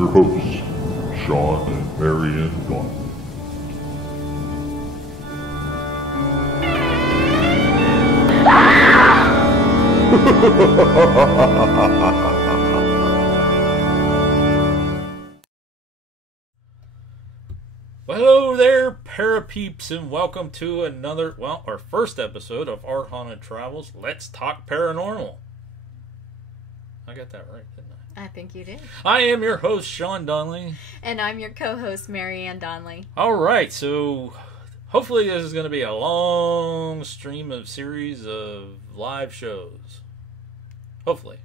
your hosts, Sean and Marianne Gauntlet. Well, hello there, Parapeeps, and welcome to another, our first episode of Our Haunted Travels. Let's Talk Paranormal. I got that right, didn't I? I think you did. I am your host, Sean Donnelly. And I'm your co-host, Marianne Donnelly. All right, so hopefully this is going to be a long stream of series of live shows. Hopefully.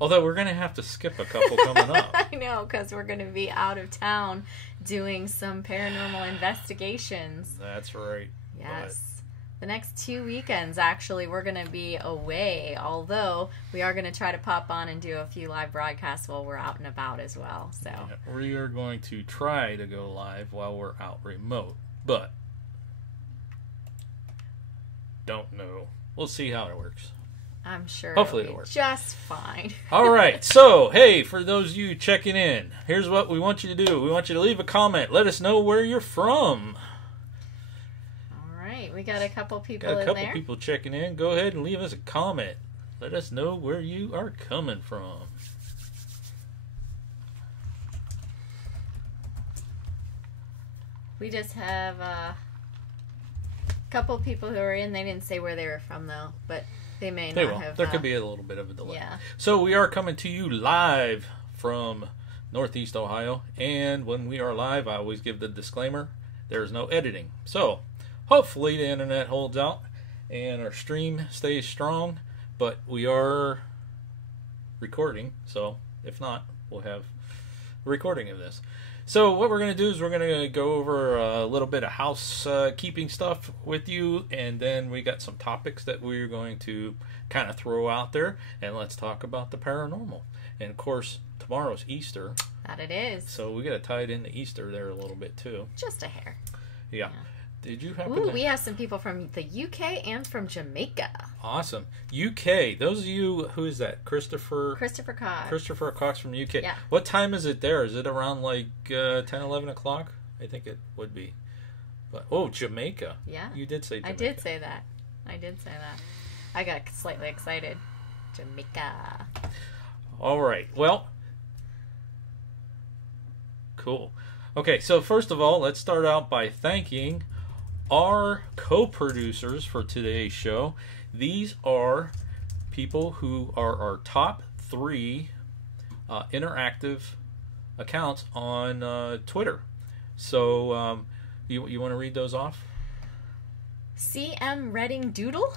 Although we're going to have to skip a couple coming up. I know, because we're going to be out of town doing some paranormal investigations. That's right. Yes. The next 2 weekends, actually, we're going to be away. Although, we are going to try to pop on and do a few live broadcasts while we're out and about as well. So yeah, we are going to try to go live while we're out remote. But, don't know. We'll see how it works. I'm sure hopefully it'll it works just fine. All right, so hey, for those of you checking in, here's what we want you to do. We want you to leave a comment. Let us know where you're from. All right, we got a couple people got a couple in there. People checking in. Go ahead and leave us a comment. Let us know where you are coming from. We just have a couple people who are in. They didn't say where they were from, though, but they may not have. There could be a little bit of a delay. Yeah. So we are coming to you live from Northeast Ohio. And when we are live, I always give the disclaimer, there's no editing. So hopefully the internet holds out and our stream stays strong. But we are recording. So if not, we'll have a recording of this. So what we're going to do is we're going to go over a little bit of housekeeping stuff with you, and then we got some topics that we're going to kind of throw out there, and let's talk about the paranormal. And of course, tomorrow's Easter. That it is. So we got to tie it into Easter there a little bit too. Just a hair. Yeah. Did you happen to... we have some people from the UK and from Jamaica. Awesome. UK. Those of you, who is that? Christopher Cox. Christopher Cox from UK. Yeah. What time is it there? Is it around like 10, 11 o'clock? I think it would be. But Jamaica. Yeah. You did say Jamaica. I did say that. I got slightly excited. Jamaica. All right. Well, cool. Okay, so first of all, let's start out by thanking our co-producers for today's show. These are people who are our top 3 interactive accounts on Twitter. So you want to read those off? CM Redding Doodle,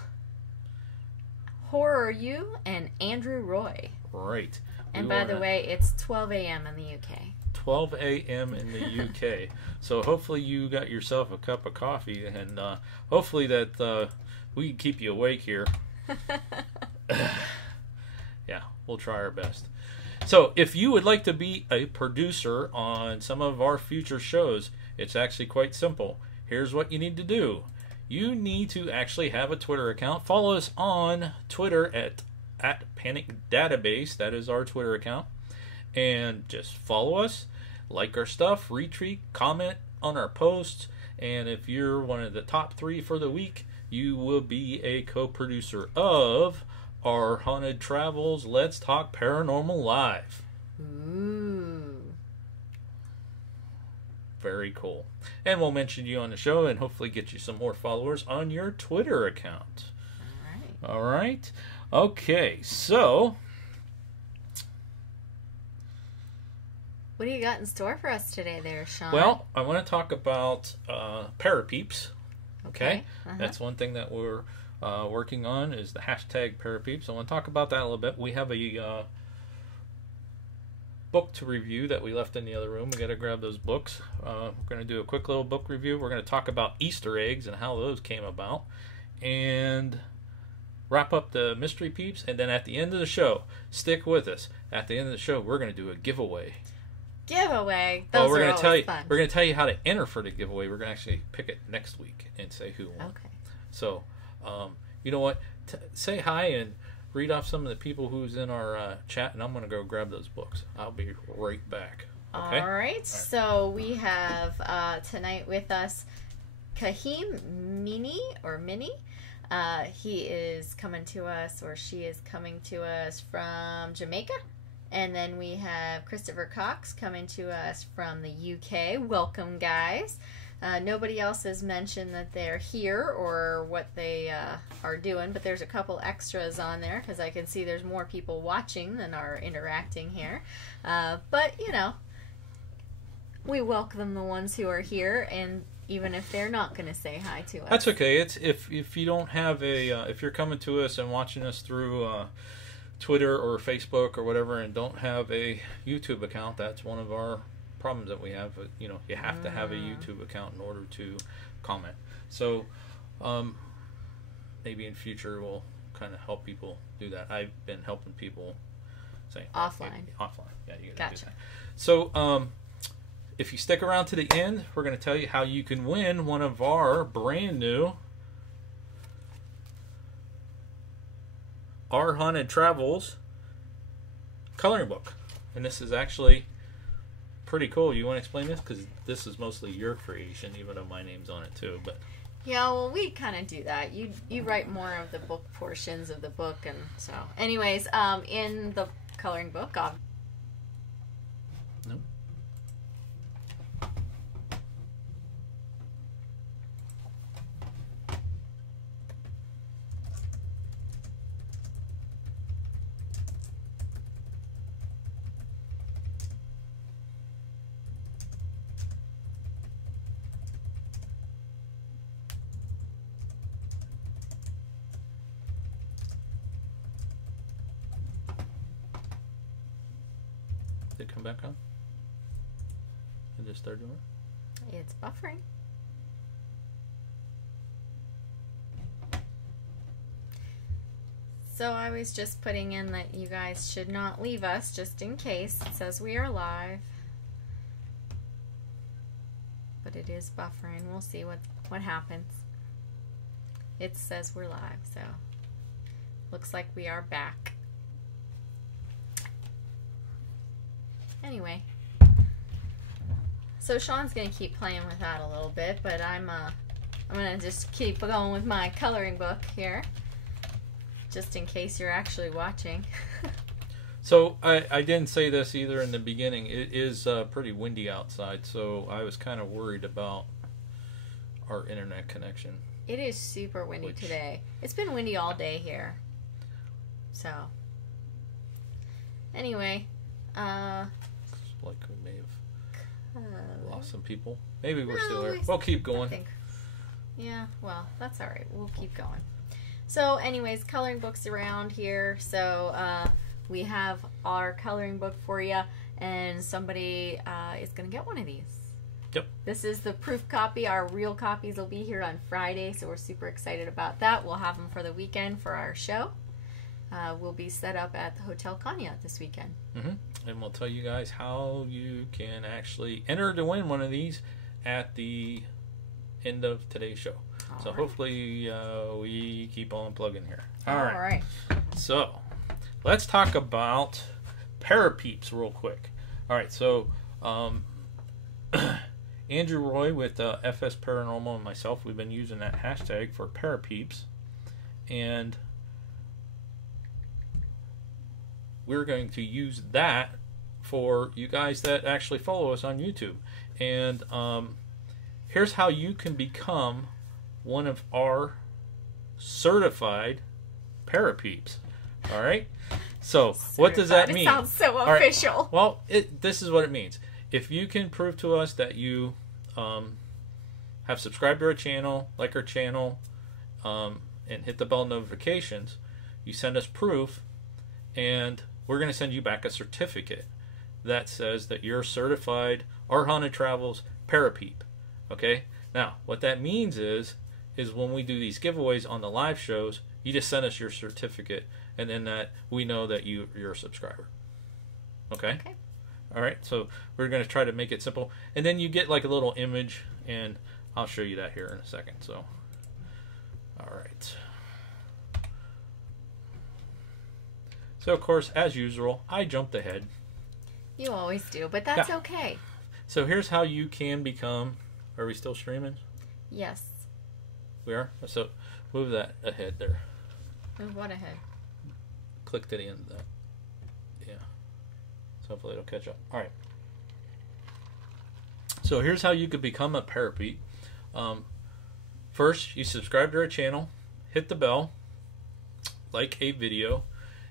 Horror You, and Andrew Roy. Right. And by the way, it's 12 a.m. in the UK. 12 a.m. in the UK. So hopefully you got yourself a cup of coffee, and hopefully that we can keep you awake here. Yeah, we'll try our best. So if you would like to be a producer on some of our future shows, it's actually quite simple. Here's what you need to do. You need to actually have a Twitter account. Follow us on Twitter at Panic Database. That is our Twitter account. And just follow us, like our stuff, retweet, comment on our posts, and if you're one of the top 3 for the week, you will be a co-producer of Our Haunted Travels Let's Talk Paranormal Live. Ooh. Very cool. And we'll mention you on the show and hopefully get you some more followers on your Twitter account. All right. Okay, so... what do you got in store for us today there, Sean? Well, I want to talk about Parapeeps. Okay? Uh-huh. That's one thing that we're working on is the hashtag Parapeeps. I want to talk about that a little bit. We have a book to review that we left in the other room. We got to grab those books. We're going to do a quick little book review. We're going to talk about Easter eggs and how those came about. And wrap up the Mystery Peeps. And then at the end of the show, stick with us. At the end of the show, we're going to do a giveaway. Giveaway. Those we're are gonna tell you. fun. We're going to tell you how to enter for the giveaway. We're going to actually pick it next week and say who won. Okay. So, you know what? Say hi and read off some of the people who's in our chat, and I'm going to go grab those books. I'll be right back. Okay? All right. So we have tonight with us Kahim Mini. He is coming to us, or she is coming to us from Jamaica. And then we have Christopher Cox coming to us from the UK. Welcome, guys. Nobody else has mentioned that they're here or what they are doing, but there's a couple extras on there because I can see there's more people watching than are interacting here. But, you know, we welcome the ones who are here, and even if they're not going to say hi to us. That's okay. It's if you don't have if you're coming to us and watching us through Twitter or Facebook or whatever and don't have a YouTube account, that's one of our problems that we have. You know, you have to have a YouTube account in order to comment. So maybe in future we'll kind of help people do that. I've been helping people say offline. Yeah, you gotcha. Do that. So if you stick around to the end, we're going to tell you how you can win one of our brand new Our Haunted Travels coloring book. And this is actually pretty cool. You want to explain this? Because this is mostly your creation, even though my name's on it too. But yeah, well, we kind of do that. You write more of the book portions of the book, and so anyways, in the coloring book, no. Did it come back on? Did it start doing it? it's buffering. So I was just putting in that you guys should not leave us, just in case. It says we are live. But it is buffering. We'll see what happens. It says we're live, so looks like we are back. Anyway, so Sean's gonna keep playing with that a little bit, but I'm gonna just keep going with my coloring book here, just in case you're actually watching. So I didn't say this either in the beginning. It is pretty windy outside, so I was kind of worried about our internet connection. It is super windy today. It's been windy all day here. So anyway, like we may have lost some people. Maybe we're still here. We'll keep going. Yeah, well, that's all right. We'll keep going. So anyways, coloring books around here. So we have our coloring book for you, and somebody is going to get one of these. Yep. This is the proof copy. Our real copies will be here on Friday, so we're super excited about that. We'll have them for the weekend for our show. We'll be set up at the Hotel Colonial this weekend. And we'll tell you guys how you can actually enter to win one of these at the end of today's show. So hopefully we keep on plugging here. All right. So let's talk about Parapeeps real quick. All right. So Andrew Roy with FS Paranormal and myself, we've been using that hashtag for Parapeeps, and we're going to use that for you guys that actually follow us on YouTube. And here's how you can become one of our certified Parapeeps. All right? So what does that mean? It sounds so official. Right. Well, this is what it means. If you can prove to us that you have subscribed to our channel, like our channel, and hit the bell notifications, you send us proof, and we're going to send you back a certificate that says that you're certified Our Haunted Travels Parapeep. Okay? Now, what that means is when we do these giveaways on the live shows, you just send us your certificate, and then that we know that you're a subscriber. Okay? All right, so we're going to try to make it simple. And then you get like a little image, and I'll show you that here in a second. So, all right. So, of course, as usual, I jumped ahead. You always do, but that's okay. So here's how you can become... Are we still streaming? Yes. We are? So move that ahead there. Move what ahead? Click to the end of that. Yeah. So hopefully it'll catch up. All right. So here's how you could become a Parapeep. First, you subscribe to our channel, hit the bell, like a video,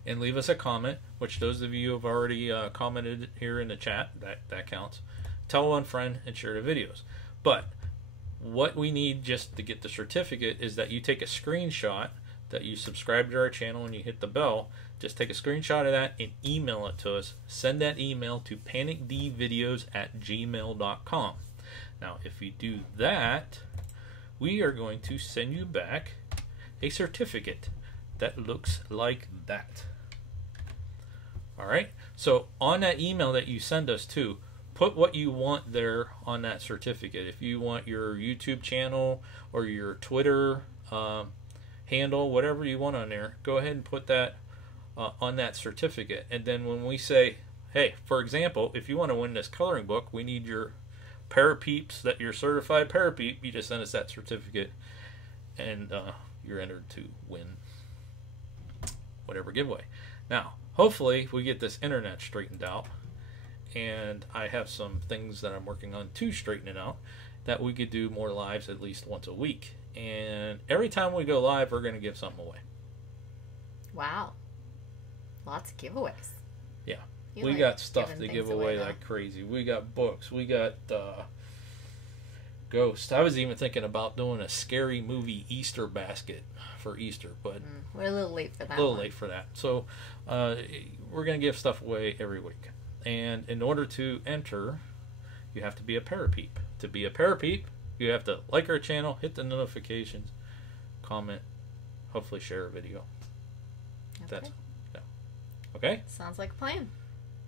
and leave us a comment, which those of you who have already commented here in the chat, that counts. Tell one friend and share the videos. But what we need just to get the certificate is that you take a screenshot that you subscribe to our channel and you hit the bell. Just take a screenshot of that and email it to us. Send that email to panicdvideos@gmail.com. Now, if you do that, we are going to send you back a certificate that looks like that. Alright, so on that email that you send us to, put what you want there on that certificate. If you want your YouTube channel or your Twitter handle, whatever you want on there, go ahead and put that on that certificate. And then when we say, hey, for example, if you want to win this coloring book, we need your Parapeeps, that you're certified Parapeep, you just send us that certificate and you're entered to win whatever giveaway. Now, hopefully we get this internet straightened out, and I have some things that I'm working on to straighten it out, that we could do more lives at least once a week. And every time we go live, we're going to give something away. Wow. Lots of giveaways. Yeah. You we like got stuff giving to things give away, away though. like crazy. We got books. We got Ghost. I was even thinking about doing a scary movie Easter basket for Easter, but We're a little late for that. a little late for that. So we're going to give stuff away every week. And in order to enter, you have to be a Parapeep. To be a Parapeep, you have to like our channel, hit the notifications, comment, hopefully share a video. Okay. That's okay. Sounds like a plan.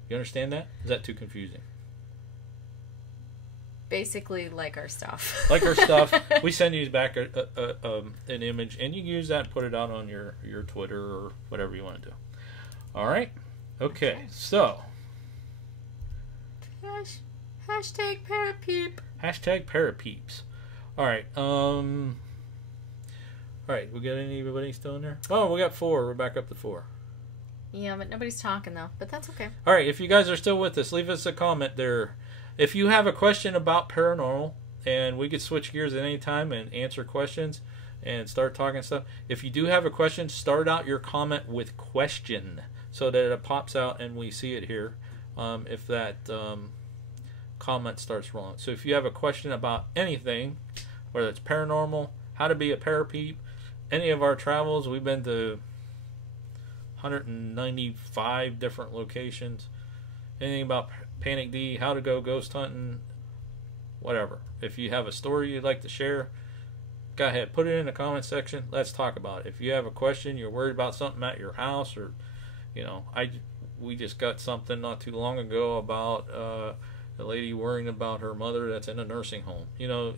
You understand that? Is that too confusing? Basically, like our stuff. Like our stuff. We send you back an image, and you can use that and put it out on your Twitter or whatever you want to do. All right. Okay. So. Hashtag Parapeep. Hashtag Parapeeps. All right. All right. We got anybody still in there? Oh, we got 4. We're back up to 4. Yeah, but nobody's talking though. But that's okay. All right. If you guys are still with us, leave us a comment there. If you have a question about paranormal, and we could switch gears at any time and answer questions and start talking stuff. If you do have a question, start out your comment with question so that it pops out and we see it here. If that comment starts wrong. So if you have a question about anything, whether it's paranormal, how to be a Parapeep, any of our travels, we've been to 195 different locations. Anything about Panic D, how to go ghost hunting, whatever. If you have a story you'd like to share, go ahead, put it in the comment section. Let's talk about it. If you have a question, you're worried about something at your house, or we just got something not too long ago about a lady worrying about her mother that's in a nursing home.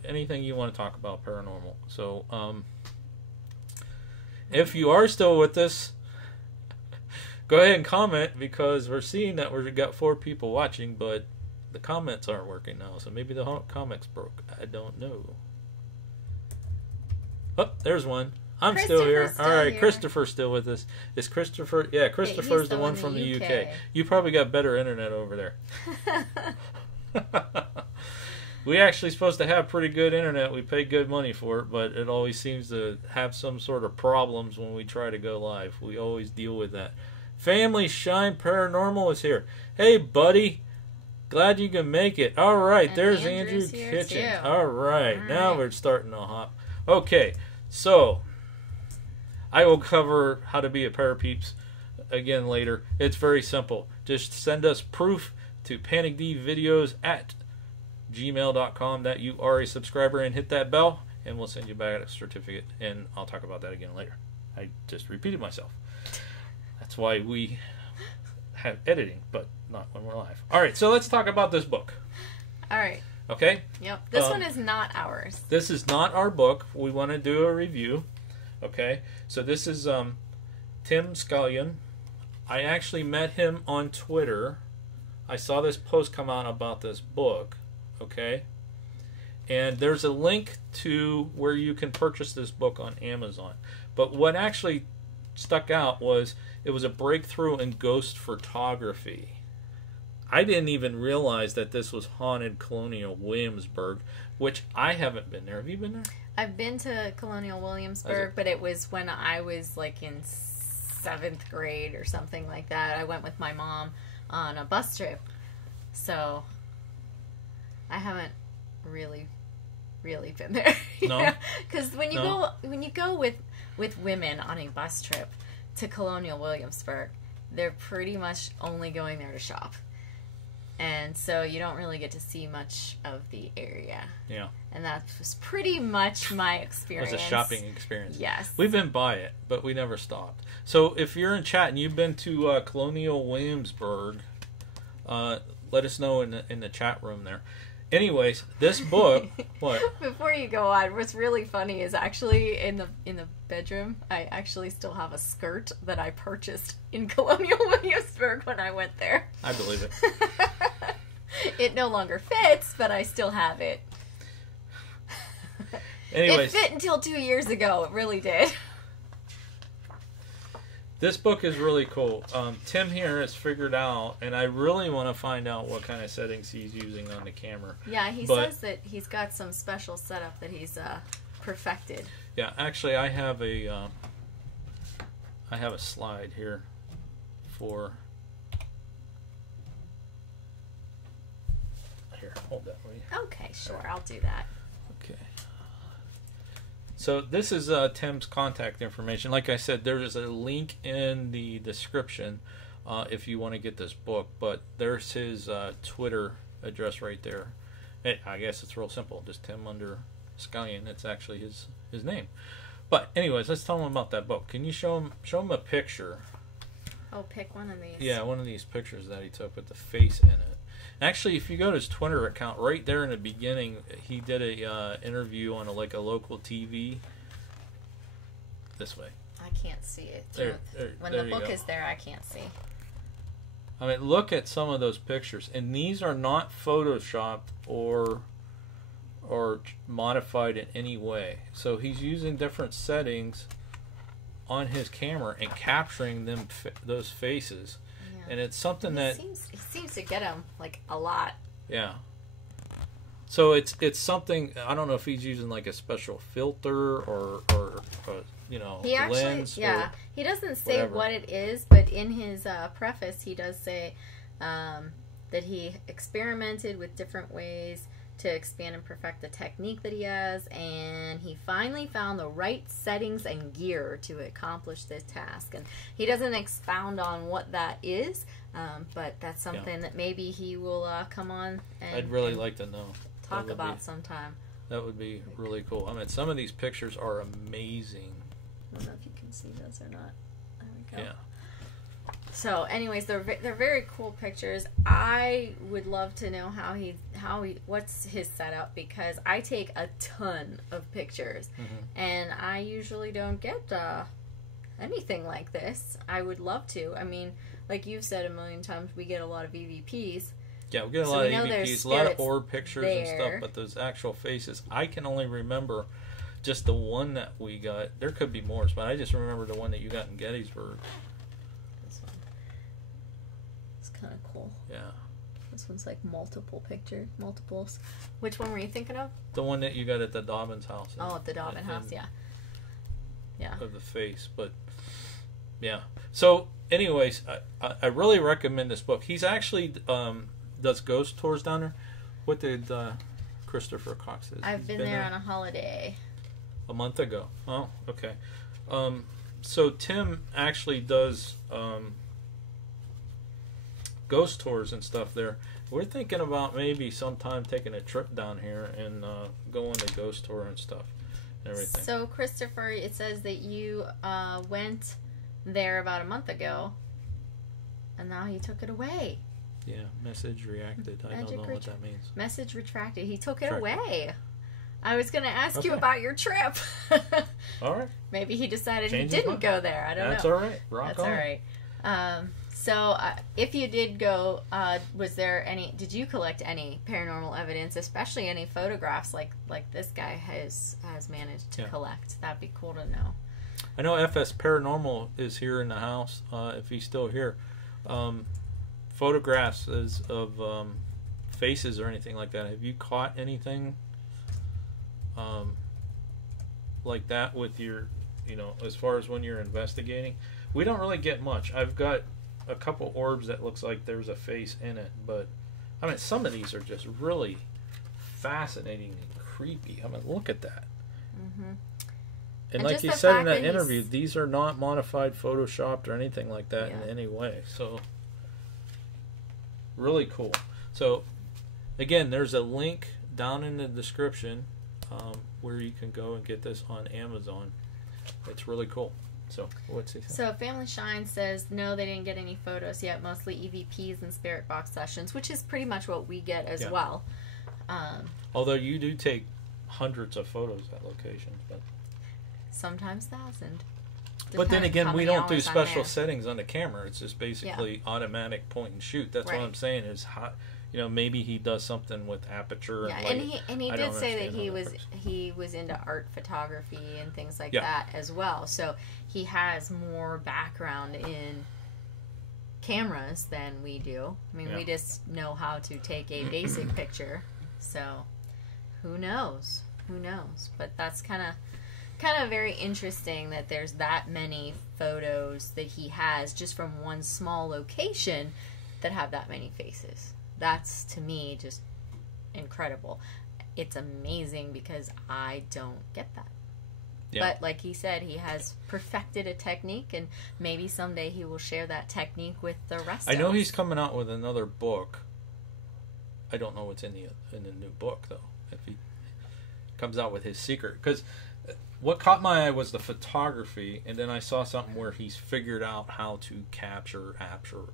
Anything you want to talk about paranormal. So if you are still with us, go ahead and comment, because we're seeing that we've got 4 people watching, but the comments aren't working now. So maybe the comics broke. I don't know. Oh, there's one. I'm still here. All right, here. Christopher's still with us. Is Christopher? Yeah, Christopher's he's the one from the UK. You probably got better internet over there. We actually supposed to have pretty good internet. We pay good money for it, but it always seems to have some sort of problems when we try to go live. We always deal with that. Family Shine Paranormal is here. Hey, buddy. Glad you can make it. All right, And there's Andrew's Andrew here Kitchen. too. All right, now right. we're starting to hop. Okay, so I will cover how to be a Parapeeps again later. It's very simple. Just send us proof to panicdvideos@gmail.com that you are a subscriber and hit that bell, and we'll send you back a certificate, and I'll talk about that again later. I just repeated myself. That's why we have editing, but not when we're live. All right, so let's talk about this book. All right. Okay? Yep. This one is not ours. This is not our book. We want to do a review. Okay? So this is Tim Scullion, I actually met him on Twitter. I saw this post come out about this book, okay? And there's a link to where you can purchase this book on Amazon. But what actually stuck out was it was a breakthrough in ghost photography. I didn't even realize that this was haunted Colonial Williamsburg, which I haven't been there. Have you been there? I've been to Colonial Williamsburg, but it was when I was like in 7th grade or something like that. I went with my mom on a bus trip. So I haven't really been there. No? Because when you go with women on a bus trip to Colonial Williamsburg, they're pretty much only going there to shop. And so you don't really get to see much of the area. Yeah. And that was pretty much my experience. It was a shopping experience. Yes. We've been by it, but we never stopped. So if you're in chat and you've been to Colonial Williamsburg, let us know in the chat room there. Anyways, this book, what? Before you go on, what's really funny is actually in the bedroom, I actually still have a skirt that I purchased in Colonial Williamsburg when I went there. I believe it. It no longer fits, but I still have it. Anyways, it fit until 2 years ago. It really did. This book is really cool. Tim here has figured out, and I really want to find out what kind of settings he's using on the camera. Yeah, he says that he's got some special setup that he's perfected. Yeah, actually, I have a slide here for. Here, hold that way. Okay, sure, I'll do that. Okay. So this is Tim's contact information. Like I said, there is a link in the description if you want to get this book. But there's his Twitter address right there. Hey, I guess it's real simple. Just Tim under Scullion. It's actually his name. But anyways, let's tell him about that book. Can you show him a picture? Oh, pick one of these. Yeah, one of these pictures that he took with the face in it. Actually, if you go to his Twitter account, right there in the beginning, he did a interview on a local TV. This way. I can't see it. When there the book is there, I can't see. I mean, look at some of those pictures, and these are not photoshopped or modified in any way. So he's using different settings on his camera and capturing those faces. And it's something that he seems to get them a lot. Yeah. So it's something. I don't know if he's using a special filter or he actually lens. He doesn't say whatever. what it is, but in his preface he does say that he experimented with different ways to expand and perfect the technique that he has, and he finally found the right settings and gear to accomplish this task. And he doesn't expound on what that is, but that's something that maybe he will come on and I'd really like to know. Talk about sometime. That would be really cool. I mean, some of these pictures are amazing. I don't know if you can see those or not. There we go. Yeah. So, anyways, they're very cool pictures. I would love to know what's his setup, because I take a ton of pictures, and I usually don't get anything like this. I would love to. I mean, like you've said a million times, we get a lot of EVPs. Yeah, we get a lot of EVPs, a lot of horror pictures and stuff, but those actual faces, I can only remember just the one that we got. There could be more, but I just remember the one that you got in Gettysburg. Kind of cool. Yeah. This one's multiples. Which one were you thinking of? The one that you got at the Dobbins house. At the Dobbin house, yeah. Yeah. Of the face, but yeah. So, anyways, I really recommend this book. He's actually does ghost tours down there. What did Christopher Cox do? I've been there on a holiday. A month ago. Oh, okay. So Tim actually does ghost tours and stuff there. We're thinking about maybe sometime taking a trip down here and going to ghost tour and stuff and everything. So Christopher, it says that you went there about a month ago, and now he took it away. Yeah, message reacted. I don't know what that means. Message retracted. He took it away. I was going to ask you about your trip. All right. Maybe he decided he didn't go there. I don't know. That's all right. That's all right. So, if you did go, did you collect any paranormal evidence, especially any photographs like this guy has managed to collect? That'd be cool to know. I know FS Paranormal is here in the house, if he's still here. Photographs of faces or anything like that. Have you caught anything like that with your, as far as when you're investigating? We don't really get much. I've got a couple orbs that looks like there's a face in it, but I mean, some of these are just really fascinating and creepy. I mean, look at that. Mm-hmm. And like you said in that interview, these are not modified, photoshopped, or anything like that in any way. So, really cool. So, again, there's a link down in the description where you can go and get this on Amazon. It's really cool. So, what's he saying? So, Family Shine says, no, they didn't get any photos yet. Mostly EVPs and spirit box sessions, which is pretty much what we get as well. Although you do take hundreds of photos at locations, but sometimes 1,000. But then again, we don't do special settings on the camera. It's just basically automatic point and shoot. That's what I'm saying is how, maybe he does something with aperture. Yeah, and he did say that he was into art photography and things like that as well. So he has more background in cameras than we do. I mean, we just know how to take a basic picture. So who knows? Who knows? But that's kind of very interesting that there's that many photos that he has just from one small location that have that many faces. That's, to me, just incredible. It's amazing because I don't get that. Yeah. But like he said, he has perfected a technique, and maybe someday he will share that technique with the rest of us. I know he's coming out with another book. I don't know what's in the new book, though, if he comes out with his secret. Because what caught my eye was the photography, and then I saw something where he's figured out how to capture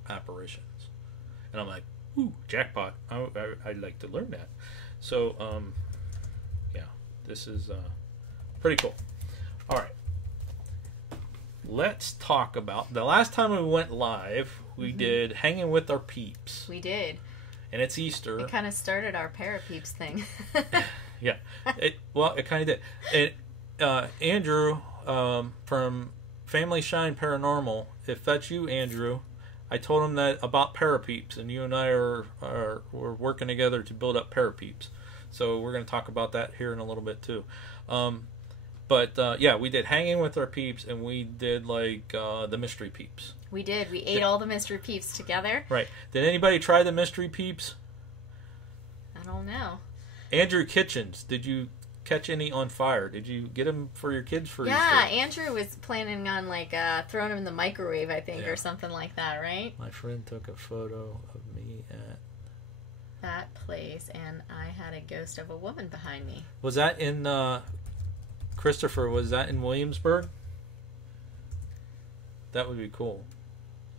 apparitions. And I'm like, ooh, jackpot. I'd like to learn that. So, this is pretty cool. All right. Let's talk about the last time we went live, we did Hanging with Our Peeps. We did. And it's Easter. It kind of started our Parapeeps thing. Yeah. It kind of did. And Andrew from Family Shine Paranormal, if that's you, Andrew, I told him that about Parapeeps, and you and I we're working together to build up Parapeeps. So we're going to talk about that here in a little bit too. But we did Hanging with Our Peeps, and we did the Mystery Peeps. We did. We ate all the Mystery Peeps together. Right. Did anybody try the Mystery Peeps? I don't know. Andrew Kitchens, did you catch any on fire? Did you get them for your kids for Easter? Yeah, Andrew was planning on throwing them in the microwave, I think, or something like that, right? My friend took a photo of me at that place, and I had a ghost of a woman behind me. Was that in Christopher? Was that in Williamsburg? That would be cool.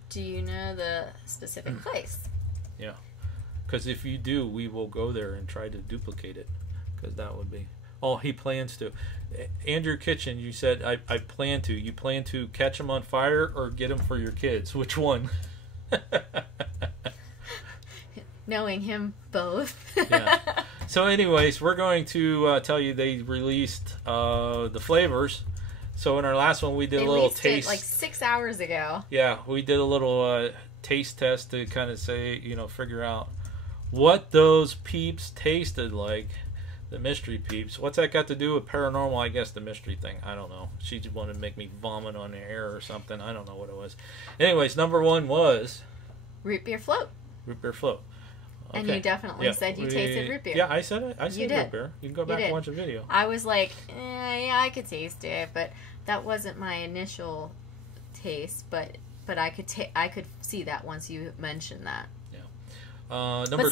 Do you know the specific place? Yeah, because if you do, we will go there and try to duplicate it. Because that would be. Oh, he plans to. Andrew Kitchen, you said I plan to. You plan to catch them on fire or get them for your kids? Which one? Knowing him, both. Yeah. So, anyways, we're going to tell you they released the flavors. So, in our last one, we did a little taste. It 6 hours ago. Yeah, we did a little taste test to kind of say, figure out what those peeps tasted like. The Mystery Peeps. What's that got to do with paranormal? I guess the mystery thing. I don't know. She just wanted to make me vomit on the air or something. I don't know what it was. Anyways, number one was root beer float. Root beer float. Okay. And you definitely said you tasted root beer. Yeah, I said it. I said root beer. You can go back and watch the video. I was like, yeah, I could taste it, but that wasn't my initial taste. But I could see that once you mentioned that. Number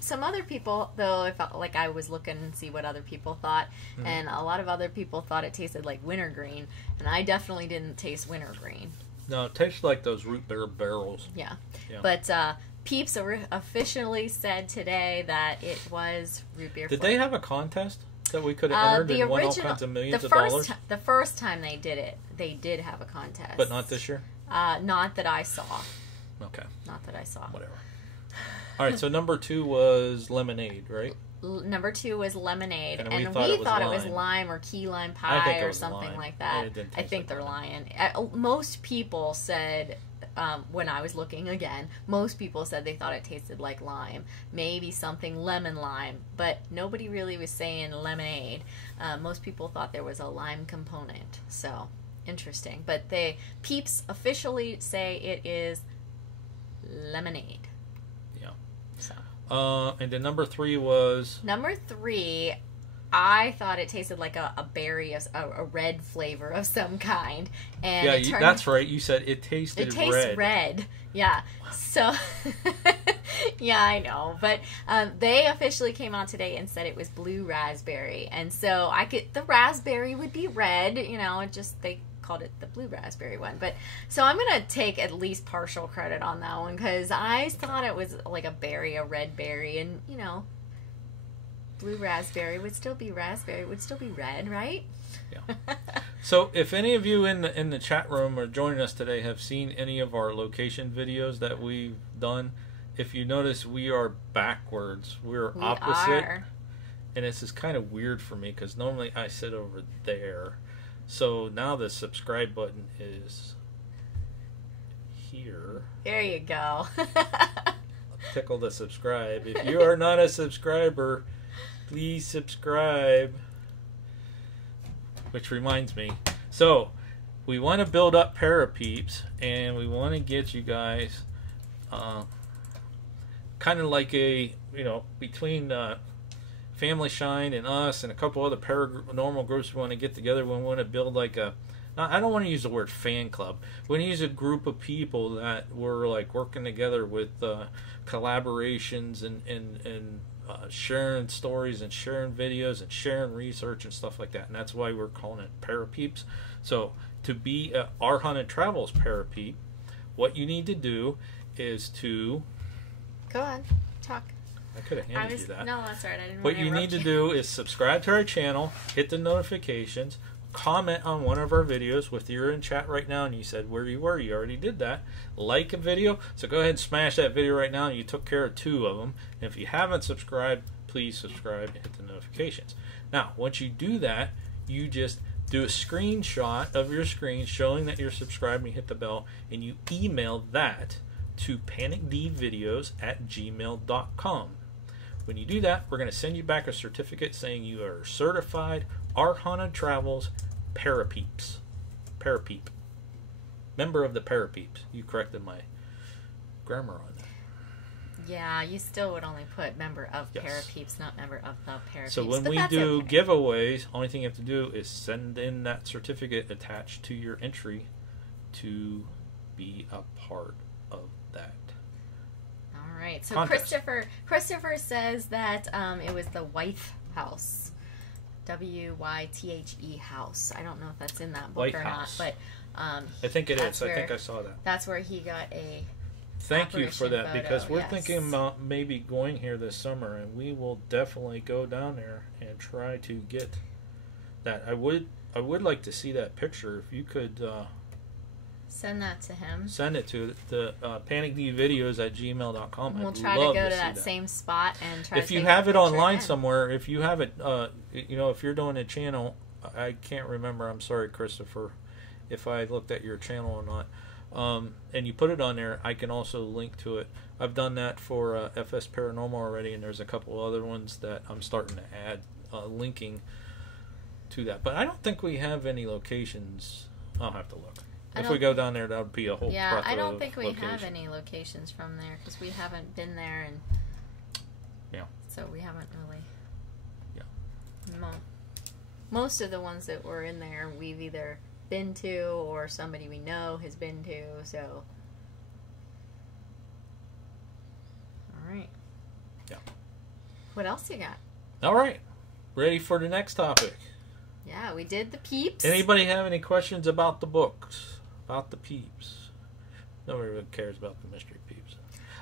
some other people, though, I felt like I was looking and see what other people thought, and a lot of other people thought it tasted like wintergreen, and I definitely didn't taste wintergreen. No, it tastes like those root beer barrels. Yeah. But Peeps officially said today that it was root beer. Did they have a contest that we could have entered and won all kinds of millions of dollars? The first time they did it, they did have a contest. But not this year? Not that I saw. Okay. Not that I saw. Whatever. All right, so number 2 was lemonade, right? Number 2 was lemonade, and we thought thought it was lime or key lime pie or something like that. I think they're lying. Most people said, when I was looking again, most people said they thought it tasted like lime, maybe something lemon lime, but nobody really was saying lemonade. Most people thought there was a lime component, so interesting. But the Peeps officially say it is lemonade. Yeah. So. And then number 3 was... Number 3, I thought it tasted like a berry, a red flavor of some kind. And yeah, that's right. You said it tasted red. It tastes red. Yeah. So, yeah, I know. But they officially came out today and said it was blue raspberry. And so the raspberry would be red, they called it the blue raspberry one. But so I'm going to take at least partial credit on that one because I thought it was like a berry, a red berry. And, blue raspberry would still be raspberry, would still be red, right? Yeah. So if any of you in the chat room or joining us today have seen any of our location videos that we've done, if you notice, we are backwards. We're opposite. And this is kind of weird for me because normally I sit over there. So now the subscribe button is here. There you go. Tickle the subscribe. If you are not a subscriber, please subscribe. Which reminds me. So, we want to build up Parapeeps, and we want to get you guys kind of like a, between Family Shine and us and a couple other paranormal groups we want to get together. We want to build like I don't want to use the word fan club. We want to use a group of people that were like working together with collaborations and sharing stories and sharing videos and sharing research and stuff like that. And that's why we're calling it Parapeeps. So to be Our Haunted Travels Parapeep, what you need to do is to... Go on, talk. I could have handed you that. No, that's right. I didn't What you need to do is subscribe to our channel, hit the notifications, comment on one of our videos. If you're in chat right now and you said where you were, you already did that. Like a video, so go ahead and smash that video right now. You took care of 2 of them. And if you haven't subscribed, please subscribe and hit the notifications. Now, once you do that, you just do a screenshot of your screen showing that you're subscribed and you hit the bell, and you email that to panicdvideos@gmail.com. When you do that, we're going to send you back a certificate saying you are certified Our Haunted Travels Parapeeps. Parapeep. Member of the Parapeeps. You corrected my grammar on that. Yeah, you still would only put member of Parapeeps, not member of the Parapeeps. So when we do giveaways, only thing you have to do is send in that certificate attached to your entry to be a part of that. Right. So contest. Christopher says that it was the Wythe House, WYTHE House. I don't know if that's in that book Wythe or House. not, but I think it is. I think I saw that. That's where he got a. Thank you for that, photo, because we're thinking about maybe going here this summer, and we will definitely go down there and try to get that. I would like to see that picture. If you could. Send that to him. Send it to the panicdvideos@gmail.com. We'll try to go to that same spot and try. If you have it online somewhere, if you have it, if you're doing a channel, I can't remember. I'm sorry, Christopher, if I looked at your channel or not. And you put it on there, I can also link to it. I've done that for FS Paranormal already, and there's a couple other ones that I'm starting to add linking to that. But I don't think we have any locations. I'll have to look. If we go down there, that would be a whole plethora of I don't think we locations. have any locations from there because we haven't been there, and so we haven't really. Yeah. Most of the ones that were in there, we've either been to or somebody we know has been to. So. All right. Yeah. What else you got? All right. Ready for the next topic? Yeah, we did the Peeps. Anybody have any questions about the books? About the Peeps? Nobody really cares about the Mystery Peeps.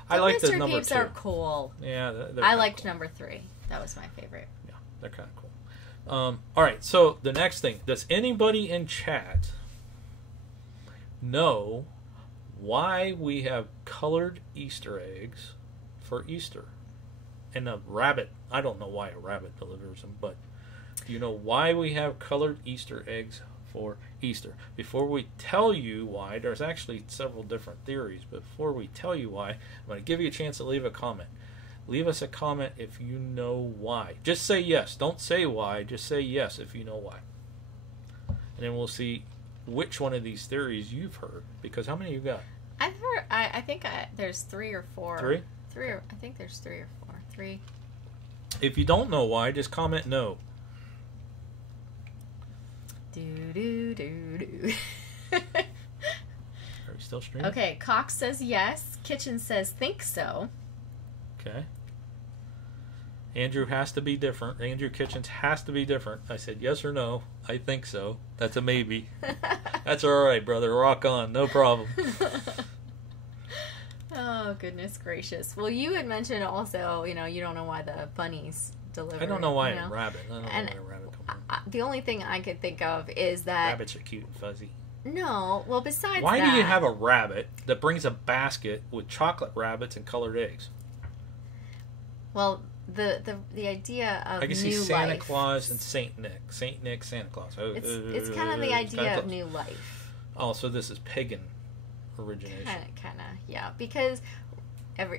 I like the number 2. Mystery Peeps are cool. Yeah, I liked number 3. That was my favorite. Yeah, they're kind of cool. All right, so the next thing. Does anybody in chat know why we have colored Easter eggs for Easter. And a rabbit, I don't know why a rabbit delivers them, but do you know why we have colored Easter eggs for Easter? Before we tell you why, there's actually several different theories, but before we tell you why, I'm going to give you a chance to leave a comment. Leave us a comment if you know why. Just say yes. Don't say why. Just say yes if you know why. And then we'll see which one of these theories you've heard. Because how many you got? I've heard. I think there's 3 or 4. 3? 3 or I think there's 3 or 4. 3. If you don't know why, just comment no. Do do do do. Are we still streaming? Okay. Cox says yes. Kitchen says think so. Okay. Andrew has to be different. Andrew Kitchens has to be different. I said yes or no. I think so. That's a maybe. That's all right, brother. Rock on. No problem. Oh, goodness gracious. Well, you had mentioned also, you don't know why the bunnies deliver. I don't know why a rabbit. I don't know And why a rabbit comes from. the only thing I could think of is that... Rabbits are cute and fuzzy. No. Well, besides why that... do you have a rabbit that brings a basket with chocolate rabbits and colored eggs? Well, the idea of I can see new Santa life. Claus and Saint Nick. Saint Nick, Santa Claus. It's kind of the idea of new life. Oh, so this is pagan origination. Kind of, yeah. Because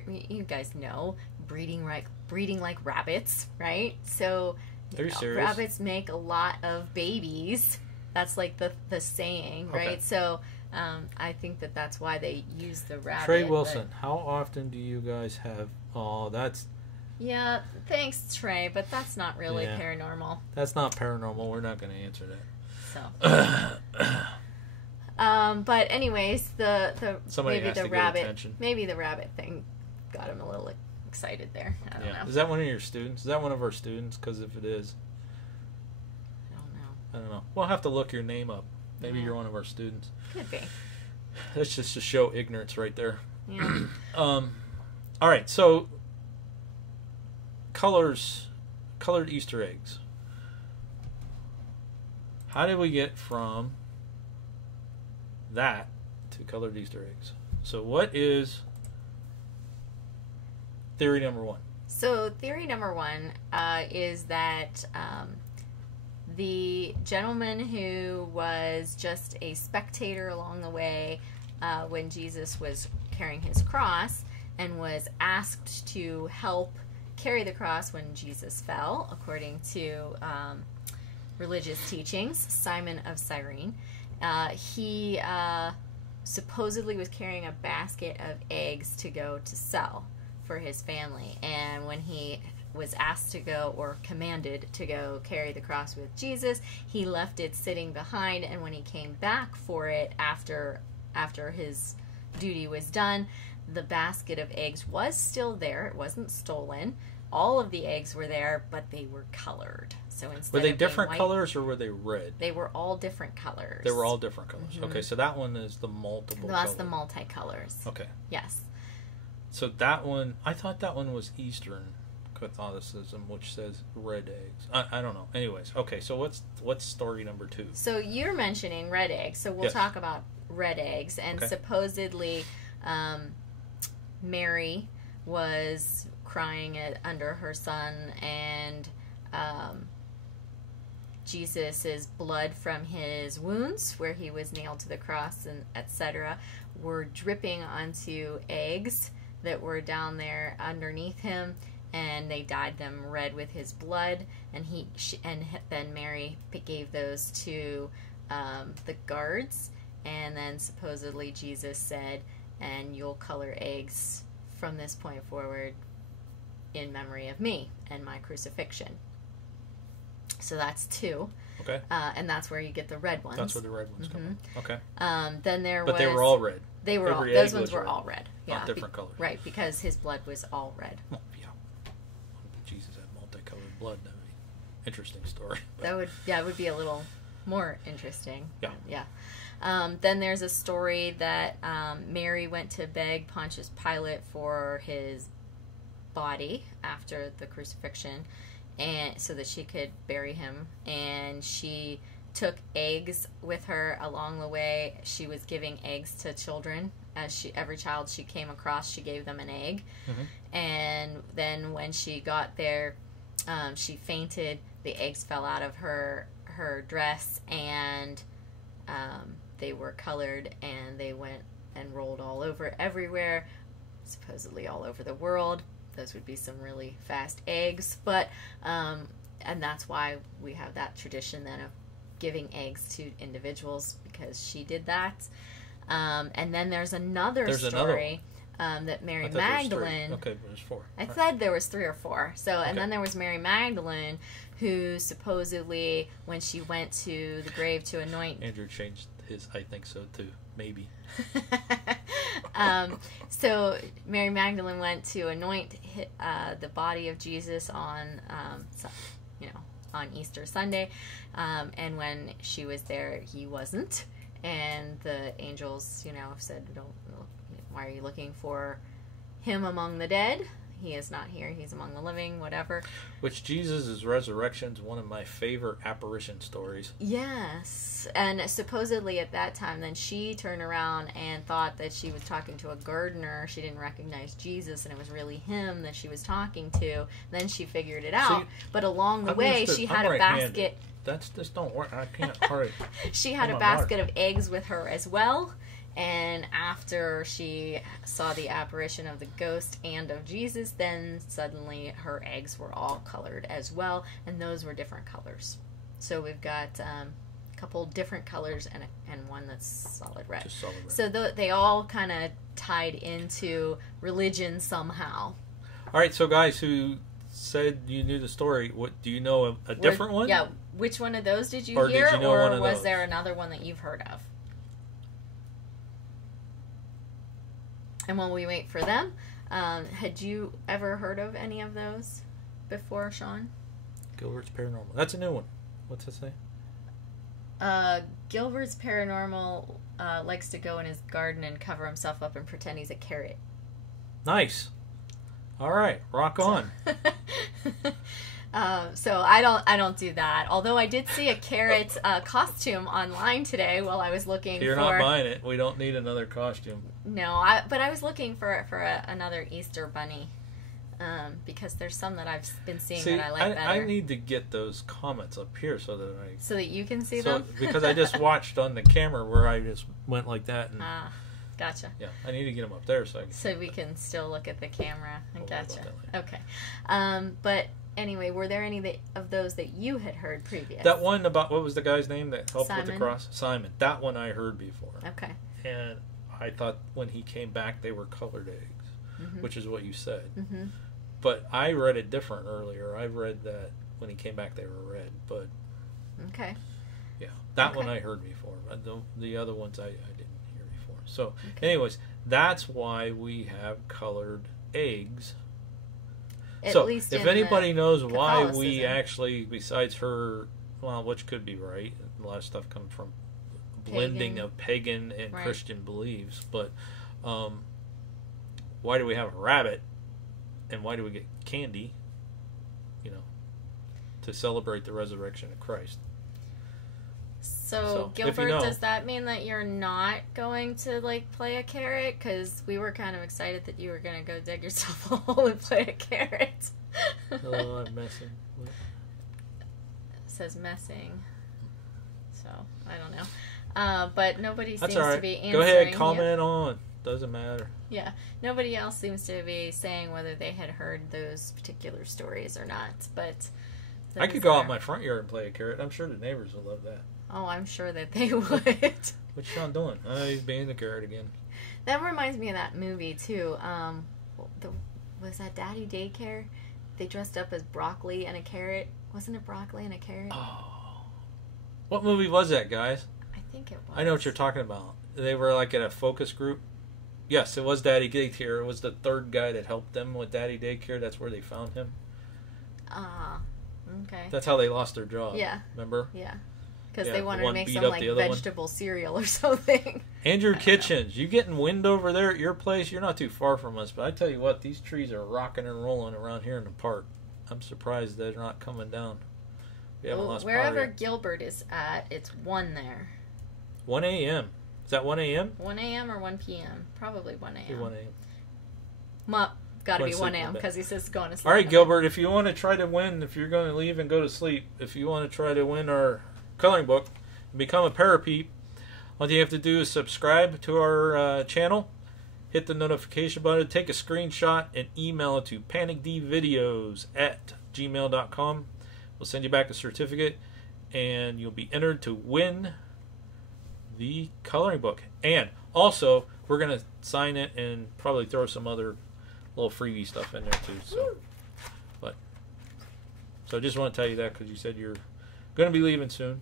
you guys know breeding like rabbits, right? So Are you serious? rabbits make a lot of babies. That's like the saying, right? Okay. So I think that's why they use the rabbit. Trey Wilson, how often do you guys have... Oh, that's... Yeah, thanks, Trey, but that's not really paranormal. That's not paranormal. We're not going to answer that. So... but anyways, Somebody maybe has the to rabbit, get attention. maybe the rabbit thing got him a little excited there. I don't know. Is that one of your students? Is that one of our students? Because if it is, I don't know. We'll have to look your name up. Maybe you're one of our students. Could be. That's just to show ignorance right there. Yeah. All right. So colored Easter eggs. How did we get from that to colored Easter eggs? So what is theory number 1? So theory number 1 is that the gentleman who was just a spectator along the way when Jesus was carrying his cross and was asked to help carry the cross when Jesus fell, according to religious teachings, Simon of Cyrene, he supposedly was carrying a basket of eggs to go to sell for his family. And when he was asked to go, or commanded to go carry the cross with Jesus, he left it sitting behind, and when he came back for it after his duty was done, the basket of eggs was still there. It wasn't stolen. All of the eggs were there, but they were colored. So instead were they of different white, colors or were they red? They were all different colors. They were all different colors. Mm-hmm. Okay, so that one is the multiple. That's the multicolors. Okay. Yes. So that one, I thought that one was Eastern Catholicism, which says red eggs. I don't know. Anyways, okay. So what's story number 2? So you're mentioning red eggs. So we'll talk about red eggs, and supposedly, Mary was crying under her son, and Jesus's blood from his wounds, where he was nailed to the cross, and etc., were dripping onto eggs that were down there underneath him, and they dyed them red with his blood, and then Mary gave those to the guards, and then supposedly Jesus said, "And you'll color eggs from this point forward in memory of me and my crucifixion." So that's 2. Okay. And that's where you get the red ones. That's where the red ones come from. Okay. Then But they were all red. They were Every those egg ones was were red. all red. Yeah, Not different colors. Right, because his blood was all red. Well, yeah. Jesus had multicolored blood. That would be an interesting story. But. It would be a little more interesting. Yeah. Yeah. Then there's a story that Mary went to beg Pontius Pilate for his body after the crucifixion, and so that she could bury him, and she took eggs with her along the way. She was giving eggs to children every child she came across, she gave them an egg. Mm-hmm. And then when she got there, she fainted. The eggs fell out of her dress, and they were colored, and they went and rolled all over everywhere, supposedly all over the world. Those would be some really fast eggs, but and that's why we have that tradition then of giving eggs to individuals, because she did that. And then there's another story that Mary Magdalene. Okay, there's 4. I said there was 3 or 4. So, and then there was Mary Magdalene, who supposedly, when she went to the grave to anoint. Andrew changed his. I think so too. Maybe. So Mary Magdalene went to anoint the body of Jesus on, on Easter Sunday, and when she was there, he wasn't, and the angels, said, why are you looking for him among the dead? He is not here. He's among the living, whatever. Which Jesus' resurrection is one of my favorite apparition stories. Yes. And supposedly at that time, then she turned around and thought that she was talking to a gardener. She didn't recognize Jesus, and it was really him that she was talking to. Then she figured it out. But along the way, she had a basket. This don't work. I can't hurry. She had a basket of eggs with her as well. And after she saw the apparition of the ghost and of Jesus, then suddenly her eggs were all colored as well, and those were different colors. So we've got a couple different colors and one that's solid red. Just solid red. So they all kind of tied into religion somehow. All right, so guys who said you knew the story, what do you know a different one? Yeah, which one of those did you or hear, did you know or one of was those? there another one that you've heard of? And while we wait for them, had you ever heard of any of those before, Sean? Gilbert's Paranormal. That's a new one. What's that say? Gilbert's Paranormal likes to go in his garden and cover himself up and pretend he's a carrot. Nice. All right, rock on. So I don't do that. Although I did see a carrot costume online today while I was looking You're for... not buying it. We don't need another costume. No, but I was looking for another Easter bunny. Because there's some that I've been seeing that I like better. I need to get those comments up here so that you can see them? Because I just watched on the camera where I just went like that. And, gotcha. Yeah, I need to get them up there so we can still look at the camera. We'll Gotcha. Okay. But anyway, were there any of those that you had heard previous? That one about, what was the guy's name that helped Simon. with the cross? Simon. That one I heard before. Okay. And I thought when he came back they were colored eggs, which is what you said. Mm-hmm. But I read it different earlier. I read that when he came back they were red. But okay. Yeah, that one I heard before. The other ones I didn't hear before. So, anyways, that's why we have colored eggs. At least if anybody knows why we Catholicism. actually, besides her, well, which could be right, a lot of stuff comes from blending of pagan and Christian beliefs, but why do we have a rabbit and why do we get candy, to celebrate the resurrection of Christ? So Gilbert, does that mean that you're not going to play a carrot? Because we were kind of excited that you were going to go dig yourself a hole and play a carrot. Oh, I'm messing. It says messing. So, I don't know. But nobody seems to be answering. Go ahead, comment on. Doesn't matter. Yeah. Nobody else seems to be saying whether they had heard those particular stories or not. But I could go out in my front yard and play a carrot. I'm sure the neighbors will love that. Oh, I'm sure that they would. What's Sean doing? He's being the carrot again. That reminds me of that movie, too. Was that Daddy Daycare? They dressed up as broccoli and a carrot. Wasn't it broccoli and a carrot? Oh. What movie was that, guys? I think it was. I know what you're talking about. They were at a focus group. Yes, it was Daddy Daycare. It was the third guy that helped them with Daddy Daycare. That's where they found him. Okay. That's how they lost their job. Yeah. Remember? Yeah. Because they wanted to make some vegetable cereal or something. Andrew Kitchens, you getting wind over there at your place? You're not too far from us, but I tell you what, these trees are rocking and rolling around here in the park. I'm surprised they're not coming down. We haven't lost power wherever yet. Gilbert is at, it's 1 there. 1 a.m. Is that 1 a.m.? 1 a.m. or 1 p.m.? Probably 1 a.m. 1 a.m. Well, gotta Go to be sleep 1 a a.m. bit. because he says going to sleep. All right, in a Gilbert, if you want to try to win, if you're going to leave and go to sleep, if you want to try to win our coloring book and become a Parapeep, all you have to do is subscribe to our channel, hit the notification button, take a screenshot, and email it to panicdvideos@gmail.com. We'll send you back a certificate, and you'll be entered to win the coloring book. And also, we're going to sign it and probably throw some other little freebie stuff in there too. So I just want to tell you that because you said you're going to be leaving soon,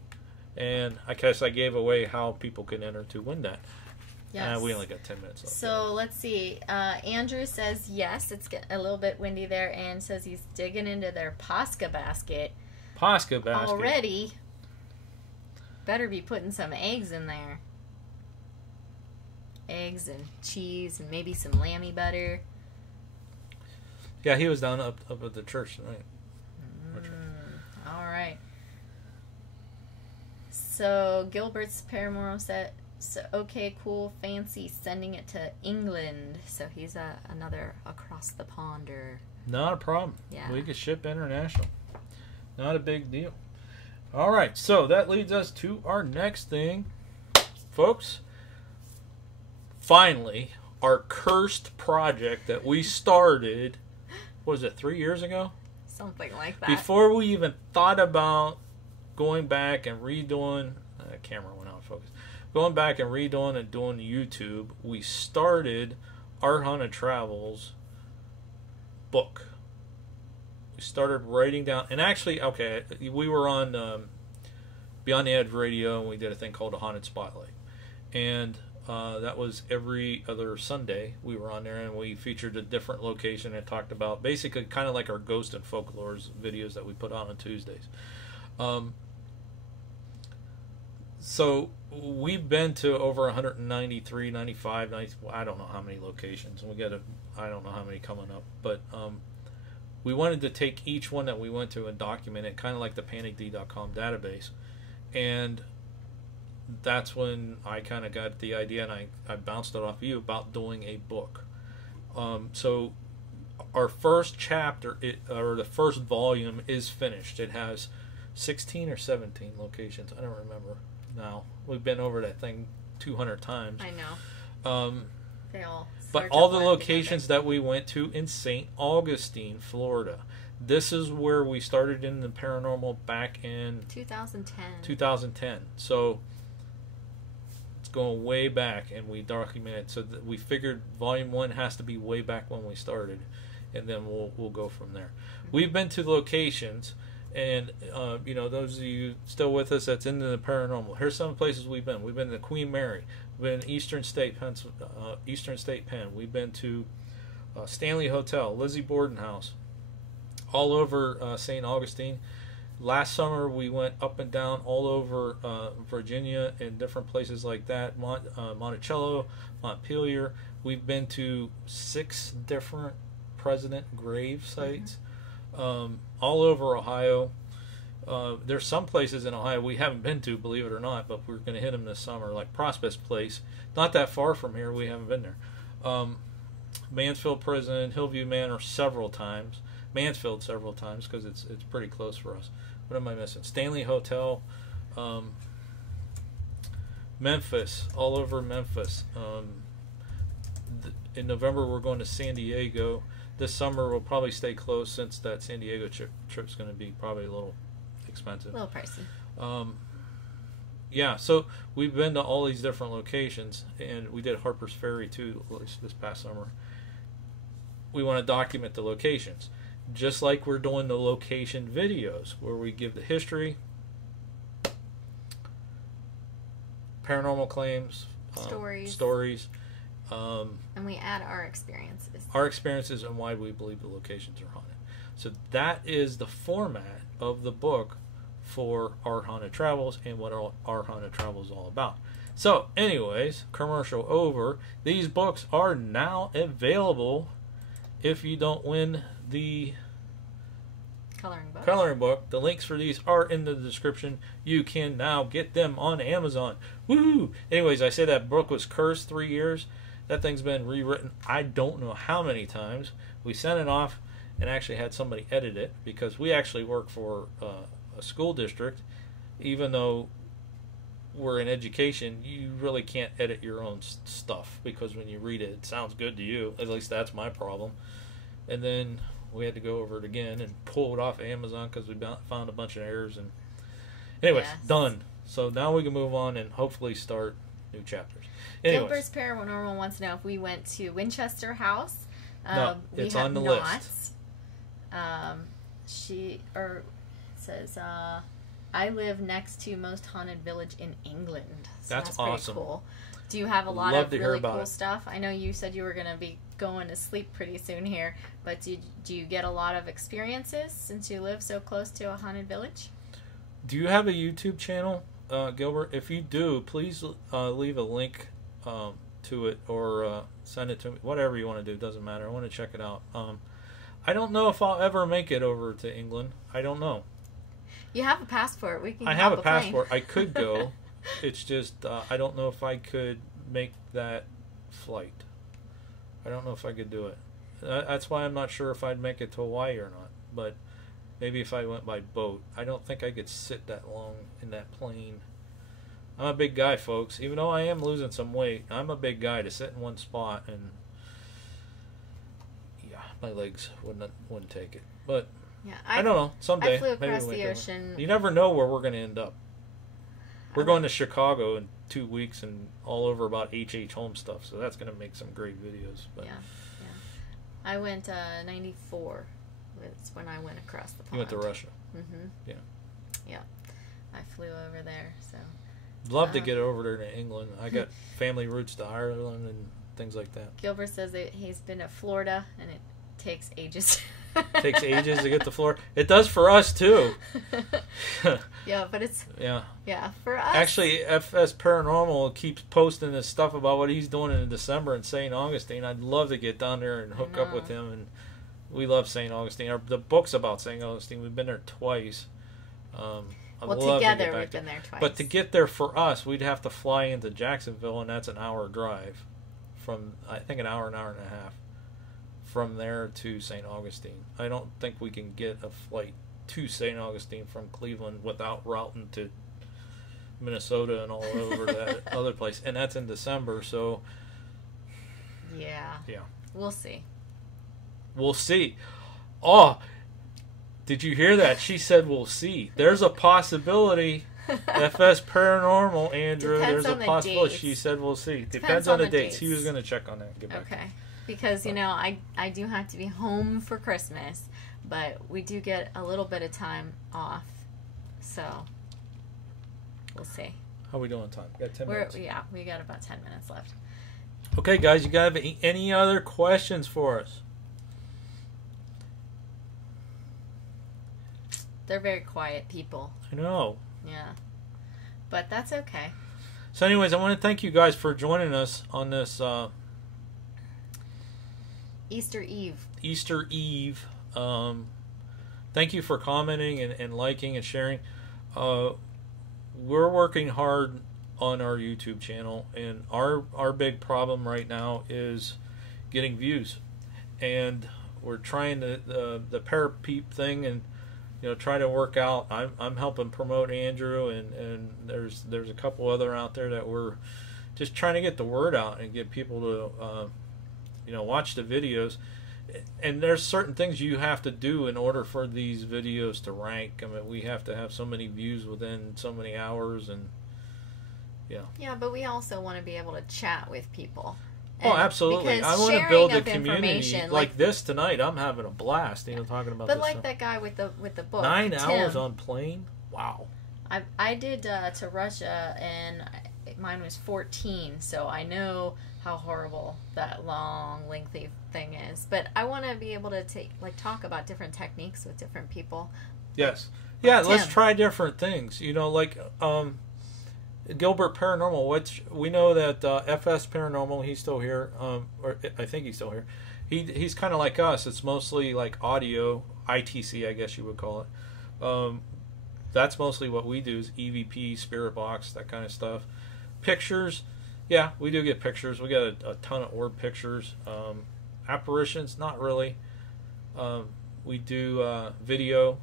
and I guess I gave away how people can enter to win that. Yes. We only got 10 minutes left. So let's see. Andrew says yes. It's a little bit windy there, and says he's digging into their Posca basket already. Better be putting some eggs in there. Eggs and cheese and maybe some lammy butter. Yeah, he was down up at the church tonight. All right. So Gilbert's paramoral set. So okay, cool, fancy. Sending it to England. So he's another across the ponder. Not a problem. Yeah. We could ship international. Not a big deal. All right, so that leads us to our next thing, folks. Finally, our cursed project that we started, what was it, 3 years ago? Something like that. Before we even thought about going back and redoing, camera went out of focus, going back and redoing and doing YouTube, we started Our Haunted Travels book. We started writing down, and actually, okay, we were on Beyond the Edge Radio, and we did a thing called a Haunted Spotlight. And that was every other Sunday we were on there, and we featured a different location and talked about basically kind of like our ghost and folklore videos that we put on Tuesdays. So we've been to over 193, 95, 90, I don't know how many locations. I don't know how many coming up, but we wanted to take each one that we went to and document it, kind of like the panicd.com database. And that's when I kind of got the idea, and I bounced it off you about doing a book. So our first chapter, or the first volume, is finished. It has 16 or 17 locations. I don't remember now. We've been over that thing 200 times. I know. They all. But all the locations that we went to in St. Augustine, Florida. This is where we started in the paranormal back in 2010. So it's going way back, and we documented. So that we figured Volume 1 has to be way back when we started, and then we'll go from there. Mm-hmm. We've been to locations, and those of you still with us that's into the paranormal. Here's some places we've been. We've been to Queen Mary. We've been to Eastern State Pen. We've been to Stanley Hotel, Lizzie Borden House, all over St. Augustine. Last summer we went up and down all over Virginia and different places like that. Monticello, Montpelier. We've been to 6 different president grave sites, all over Ohio. There's some places in Ohio we haven't been to, believe it or not, but we're going to hit them this summer, like Prospect Place. Not that far from here. We haven't been there. Mansfield Prison, Hillview Manor several times. Mansfield several times because it's pretty close for us. What am I missing? Stanley Hotel, Memphis, all over Memphis. In November we're going to San Diego. This summer we'll probably stay close since that San Diego trip's going to be probably a little expensive. A little pricey. Yeah, so we've been to all these different locations, and we did Harper's Ferry too this past summer. We want to document the locations, just like we're doing the location videos, where we give the history, paranormal claims, stories, and we add our experiences. And why we believe the locations are haunted. So that is the format of the book for Our Haunted Travels and what Our Haunted Travels is all about. So, anyways, commercial over. These books are now available if you don't win the Coloring book. The links for these are in the description. You can now get them on Amazon. Woohoo! Anyways, I said that book was cursed 3 years. That thing's been rewritten I don't know how many times. We sent it off and actually had somebody edit it because we actually work for a school district. Even though we're in education, you really can't edit your own stuff because when you read it, it sounds good to you. At least that's my problem. And then we had to go over it again and pull it off Amazon because we found a bunch of errors. And anyways, done. So now we can move on and hopefully start new chapters. Anyways, Gilbert's Paranormal wants to know if we went to Winchester House. No, it's on the list. She says, I live next to most haunted village in England. So that's awesome. Pretty cool. Do you have a lot Love of to hear really about cool it. stuff? I know you said you were going to be going to sleep pretty soon here, but do you get a lot of experiences since you live so close to a haunted village? Do you have a YouTube channel, Gilbert? If you do, please leave a link to it or send it to me. Whatever you want to do, doesn't matter. I want to check it out. I don't know if I'll ever make it over to England. I don't know. You have a passport. We can. I have a passport. I could go. It's just I don't know if I could make that flight. I don't know if I could do it. That's why I'm not sure if I'd make it to Hawaii or not. But maybe if I went by boat. I don't think I could sit that long in that plane. I'm a big guy, folks. Even though I am losing some weight, I'm a big guy to sit in one spot, and yeah, my legs wouldn't take it. But yeah, I don't know. Someday, I flew maybe across we'll the make it ocean. over. You never know where we're going to end up. We're going to Chicago in 2 weeks and all over about H.H. Holmes stuff, so that's going to make some great videos. But yeah. I went 94. That's when I went across the pond. You went to Russia. Mm-hmm. Yeah. Yeah. I flew over there, so. Love to get over there to England. I got family roots to Ireland and things like that. Gilbert says that he's been to Florida, and it takes ages. Takes ages to get to Florida. It does for us too. Yeah, but it's yeah for us. Actually, FS Paranormal keeps posting this stuff about what he's doing in December in St. Augustine. I'd love to get down there and hook up with him. And we love St. Augustine. The book's about St. Augustine. We've been there twice. Together we've been there twice. But to get there for us, we'd have to fly into Jacksonville, and that's an hour drive from, I think, an hour and a half from there to St. Augustine. I don't think we can get a flight to St. Augustine from Cleveland without routing to Minnesota and all over that other place. And that's in December, so yeah. We'll see. Oh, did you hear that? She said we'll see. There's a possibility. FS Paranormal, Andrew. Depends There's a possibility. Dates. She said we'll see. Depends on the dates. He was going to check on that. Get back. Okay. Because, I do have to be home for Christmas, but we do get a little bit of time off. So, we'll see. How are we doing on time? We got 10 minutes. Yeah, we got about 10 minutes left. Okay, guys, you got any other questions for us? They're very quiet people. I know. Yeah. But that's okay. So anyways, I want to thank you guys for joining us on this Easter Eve. Thank you for commenting and liking and sharing. We're working hard on our YouTube channel, and our big problem right now is getting views. And we're trying the Parapeep thing and try to work out. I'm helping promote Andrew, and there's a couple other out there that we're just trying to get the word out and get people to watch the videos. And there's certain things you have to do in order for these videos to rank. I mean, we have to have so many views within so many hours, and yeah, but we also want to be able to chat with people. Oh, absolutely. I want to build a community like this tonight. I'm having a blast, talking about this. But like stuff. That guy with the book. 9 Tim, hours on plane? Wow. I did to Russia, and mine was 14, so I know how horrible that long, lengthy thing is. But I want to be able to talk about different techniques with different people. Yes. Yeah, let's try different things. Gilbert Paranormal, which we know that FS Paranormal, he's still here, or I think he's still here. He's kind of like us. It's mostly like audio. ITC, I guess you would call it. That's mostly what we do is EVP, spirit box, that kind of stuff. Pictures, yeah, we do get pictures. We got a ton of orb pictures. Apparitions, not really. We do videos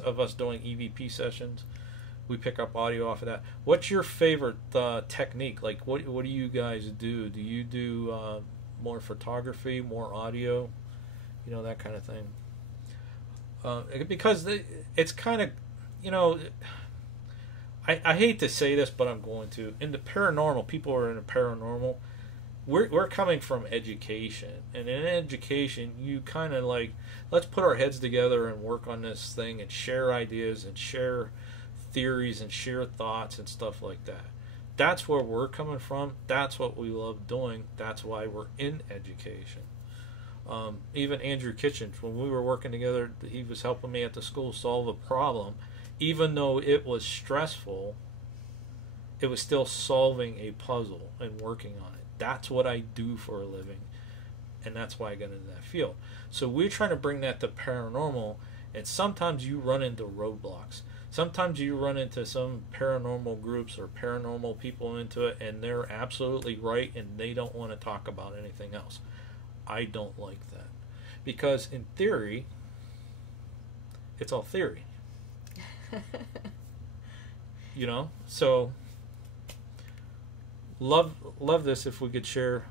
of us doing EVP sessions. We pick up audio off of that. What's your favorite technique? Like, what do you guys do? Do you do more photography, more audio, that kind of thing? Because it's kind of, I hate to say this, but I'm going to. In the paranormal, people are in the paranormal. We're coming from education, and in education, you kind of like, let's put our heads together and work on this thing and share ideas and share theories and share thoughts and stuff like that. That's where we're coming from. That's what we love doing. That's why we're in education. Even Andrew Kitchens, when we were working together, he was helping me at the school solve a problem. Even though it was stressful, it was still solving a puzzle and working on it. That's what I do for a living, and that's why I got into that field. So we're trying to bring that to paranormal, and sometimes you run into roadblocks. Sometimes you run into some paranormal groups or paranormal people into it, and they're absolutely right, and they don't want to talk about anything else. I don't like that. Because in theory, it's all theory. So love this if we could share.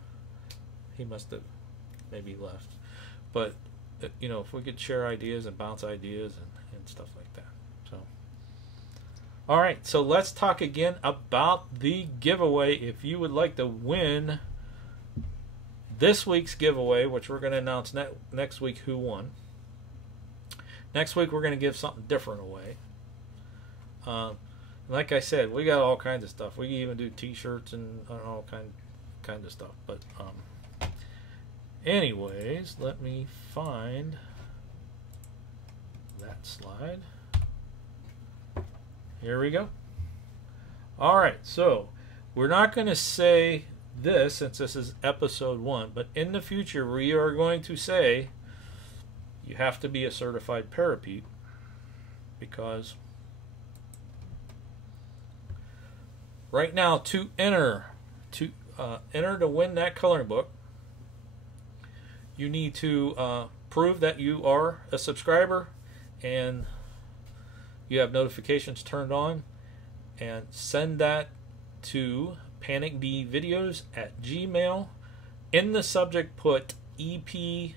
He must have maybe left. But, if we could share ideas and bounce ideas and stuff like that. So, all right, so let's talk again about the giveaway. If you would like to win this week's giveaway, which we're going to announce next week who won. Next week we're going to give something different away. Like I said, we got all kinds of stuff. We can even do T-shirts and all kind of stuff. But anyways, let me find that slide. Here we go. All right, so we're not going to say this since this is episode 1, but in the future we are going to say you have to be a certified parapeep, because right now to enter to win that coloring book, you need to prove that you are a subscriber and you have notifications turned on, and send that to panicbvideos@gmail. In the subject, put EP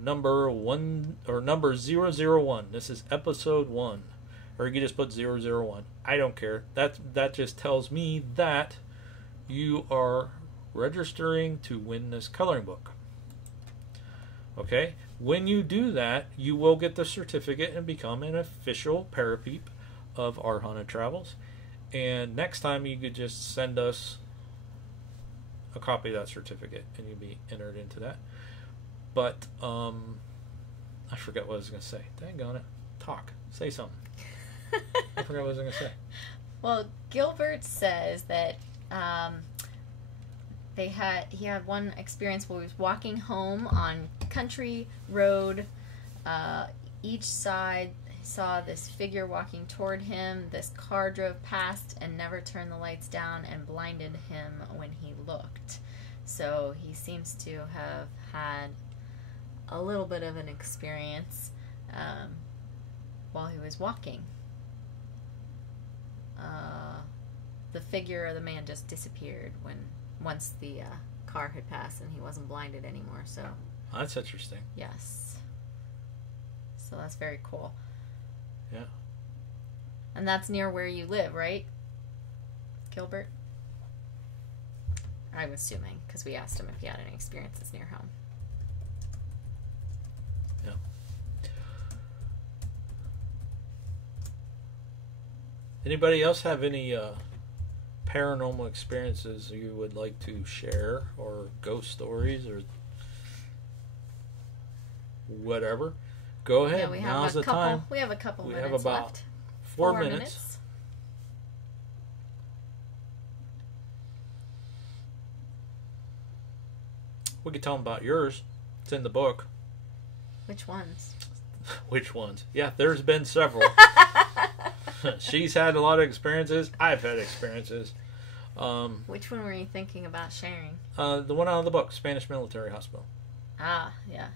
number 1 or number 001. This is episode 1, or you can just put 001. I don't care. That just tells me that you are registering to win this coloring book. Okay? When you do that, you will get the certificate and become an official parapeep of Our Haunted Travels. And next time you could just send us a copy of that certificate and you'll be entered into that. But I forgot what I was going to say. Dang on it. Talk. Say something. I forgot what I was going to say. Well, Gilbert says that he had one experience where he was walking home on country road. Each side saw this figure walking toward him. This car drove past and never turned the lights down and blinded him when he looked. So he seems to have had a little bit of an experience while he was walking. The figure of the man just disappeared once the car had passed and he wasn't blinded anymore. So that's interesting. Yes. So that's very cool. Yeah. And that's near where you live, right, Gilbert? I'm assuming, because we asked him if he had any experiences near home. Yeah. Anybody else have any paranormal experiences you would like to share, or ghost stories, or whatever? Go ahead. Yeah, Now's the time. We have a couple minutes left. We have about left. 4 minutes. We could tell them about yours. It's in the book. Which ones? Which ones? Yeah, there's been several. She's had a lot of experiences. I've had experiences. Which one were you thinking about sharing? The one out of the book, Spanish Military Hospital. Ah, yeah.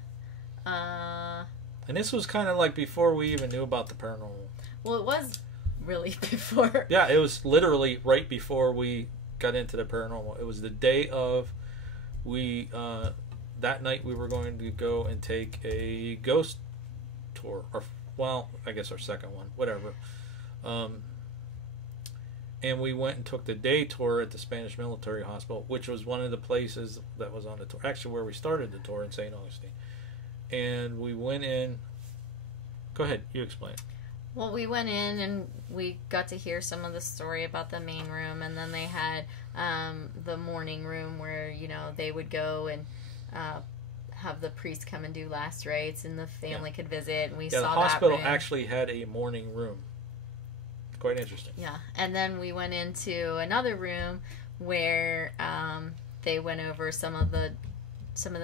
And this was kind of like before we even knew about the paranormal. Well, it was really before. Yeah, it was literally right before we got into the paranormal. It was the day of that night we were going to go and take a ghost tour. Or, well, I guess our second one, whatever. And we went and took the day tour at the Spanish Military Hospital, which was one of the places that was on the tour. Actually, where we started the tour in St. Augustine. And we went in. Go ahead, you explain. Well, we went in and we got to hear some of the story about the main room, and then they had the morning room where, you know, they would go and have the priest come and do last rites, and the family could visit, and we saw that room. The hospital actually had a morning room. Quite interesting. Yeah, and then we went into another room where they went over some of the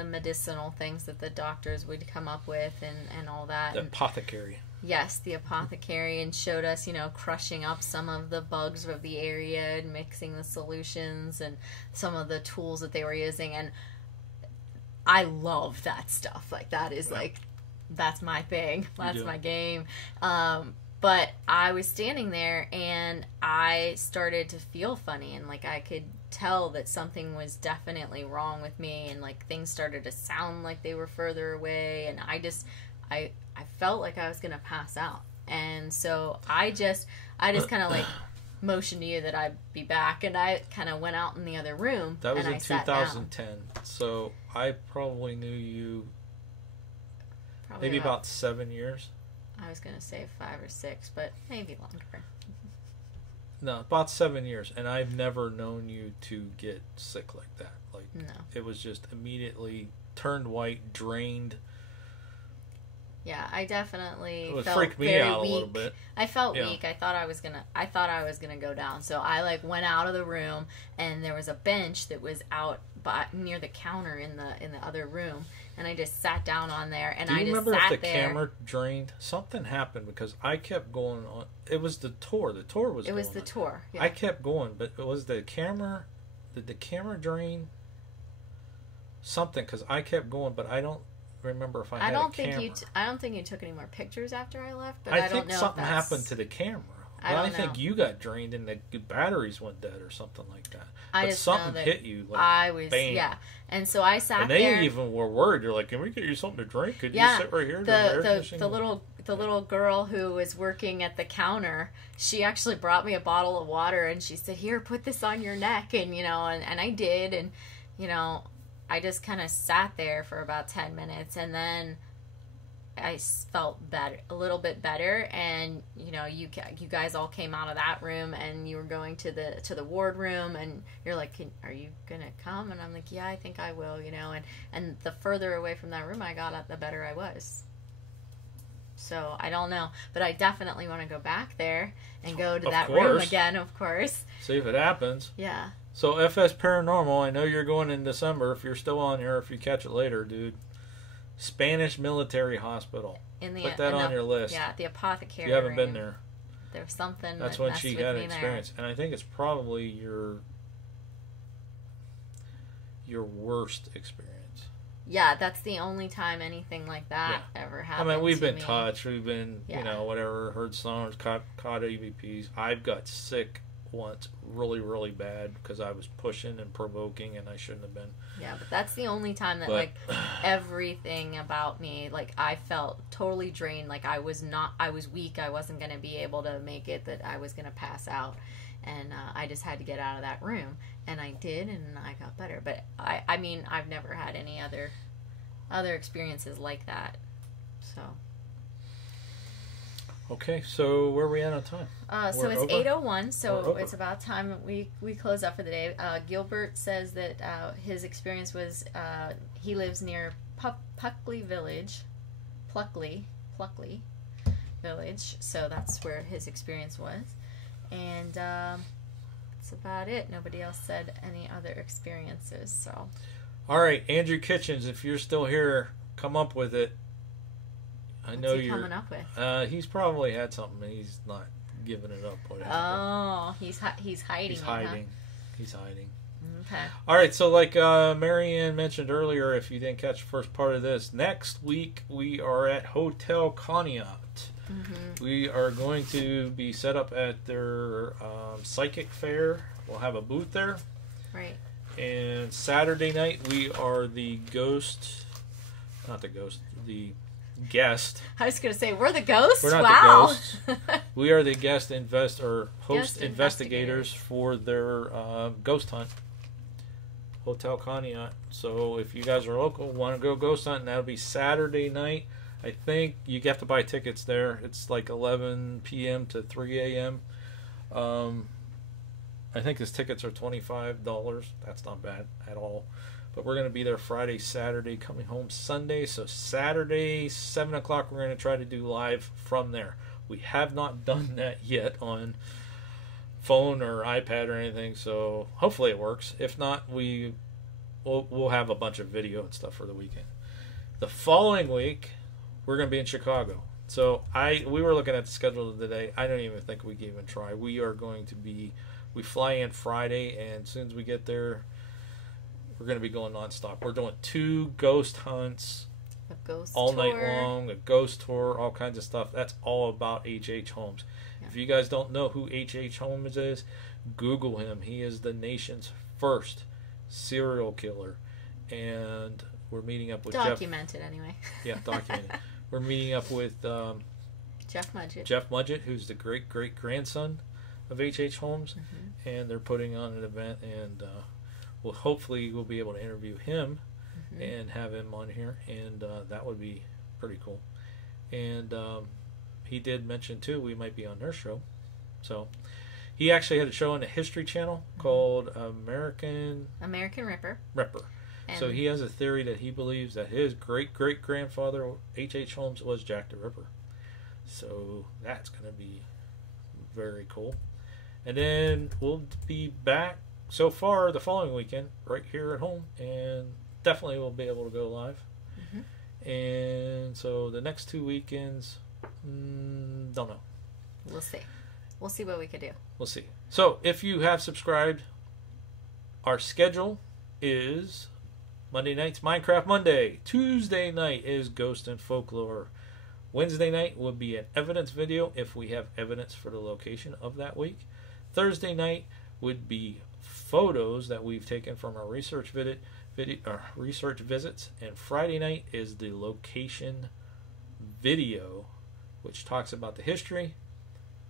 medicinal things that the doctors would come up with and all that. The apothecary. Yes, the apothecary, and showed us, you know, crushing up some of the bugs of the area and mixing the solutions and some of the tools that they were using. And I love that stuff. Like, that is like, that's my thing. That's my game. But I was standing there and I started to feel funny, and like I could tell that something was definitely wrong with me, and like things started to sound like they were further away, and I felt like I was gonna pass out. And so I just kind of like motioned to you that I'd be back, and I kind of went out in the other room. That was and in 2010. So I probably knew you maybe about 7 years. I was going to say 5 or 6, but maybe longer. No, about 7 years. And I've never known you to get sick like that. Like, no. It was just immediately turned white, drained. Yeah, I definitely felt freaked me very out weak. A little bit. I felt weak. I thought I was gonna go down. So I like went out of the room, and there was a bench that was out near the counter in the other room, and I just sat down on there, and I just sat there. Do you remember if the camera drained? Something happened because I kept going on. It was the tour. The tour was. It was the tour. Yeah. I kept going, but it was the camera. Did the camera drain? Something, because I kept going, but I don't remember if I had a camera. I don't think you took any more pictures after I left, but I don't think know something if that's... happened to the camera. I think you got drained and the batteries went dead or something like that. I but just something know that hit you. Like, I was bam. And so I sat and there. And they even were worried. They're like, "Can we get you something to drink? Could you sit right here?" The little girl who was working at the counter, she actually brought me a bottle of water, and she said, "Here, put this on your neck," and and I did, and I just kind of sat there for about 10 minutes, and then I felt better, a little bit better, and you guys all came out of that room, and you were going to the ward room, and you're like, "Are you gonna come?" And I'm like, "Yeah, I think I will," and the further away from that room I got, the better I was. So I don't know, but I definitely want to go back there and go to that room again, of course. See if it happens. Yeah. So FS Paranormal, I know you're going in December. If you're still on here, if you catch it later, dude. Spanish Military Hospital. Put that on your list. Yeah, the apothecary. You haven't been there. There's something. That's when she had an experience, and I think it's probably your worst experience. Yeah, that's the only time anything like that ever happened. I mean, we've been touched. We've been, whatever, heard songs, caught EVPs. I've got sick once really, really bad because I was pushing and provoking, and I shouldn't have been. Yeah, but that's the only time that, like, everything about me, like, I felt totally drained. Like, I was weak. I wasn't going to be able to make it, that I was going to pass out. And I just had to get out of that room. And I did, and I got better. But, I mean, I've never had any other experiences like that. So. Okay, so where are we at on time? So it's 8:01, so it's about time we close up for the day. Gilbert says that his experience was, he lives near Pluckley Village, so that's where his experience was. And that's about it. Nobody else said any other experiences. So, all right, Andrew Kitchens, if you're still here, come up with it. I know What's he coming up with? He's probably had something and he's not giving it up. Oh, he's hiding. He's hiding. Huh? He's hiding. Okay. All right, so like Marianne mentioned earlier, if you didn't catch the first part of this, next week we are at Hotel Colonial. Mm-hmm. We are going to be set up at their psychic fair. We'll have a booth there. Right. And Saturday night we are the guest. I was going to say, we're the ghosts? We're not wow. the ghosts. We are the host investigators for their ghost hunt. Hotel Conneaut. So if you guys are local, want to go ghost hunting, that'll be Saturday night. I think you have to buy tickets there. It's like 11 p.m. to 3 a.m. I think his tickets are $25. That's not bad at all. But we're going to be there Friday, Saturday, coming home Sunday. So Saturday, 7 o'clock, we're going to try to do live from there. We have not done that yet on phone or iPad or anything, so hopefully it works. If not, we'll have a bunch of video and stuff for the weekend. The following week, we're going to be in Chicago. So we were looking at the schedule today. I don't even think we can even try. We fly in Friday, and as soon as we get there, we're going to be going nonstop. We're doing 2 ghost hunts all night long, a ghost tour, all kinds of stuff. That's all about H.H. Holmes. Yeah. If you guys don't know who H.H. Holmes is, Google him. He is the nation's first serial killer. And we're meeting up with documented anyway. Yeah, documented. We're meeting up with Jeff Mudgett. Jeff Mudgett, who's the great-great-grandson of H.H. Holmes. Mm-hmm. And they're putting on an event, and hopefully we'll be able to interview him and have him on here, and that would be pretty cool. And he did mention too we might be on their show. So he actually had a show on the History Channel called American Ripper. And so he has a theory that he believes that his great-great-grandfather H.H. Holmes was Jack the Ripper. So that's going to be very cool. And then we'll be back so far the following weekend right here at home, and definitely we'll be able to go live. Mm-hmm. And so the next 2 weekends, don't know. We'll see. We'll see what we could do. We'll see. So if you have subscribed, our schedule is Monday night's Minecraft Monday. Tuesday night is Ghost and Folklore. Wednesday night will be an evidence video if we have evidence for the location of that week. Thursday night would be photos that we've taken from our research visits, and Friday night is the location video, which talks about the history,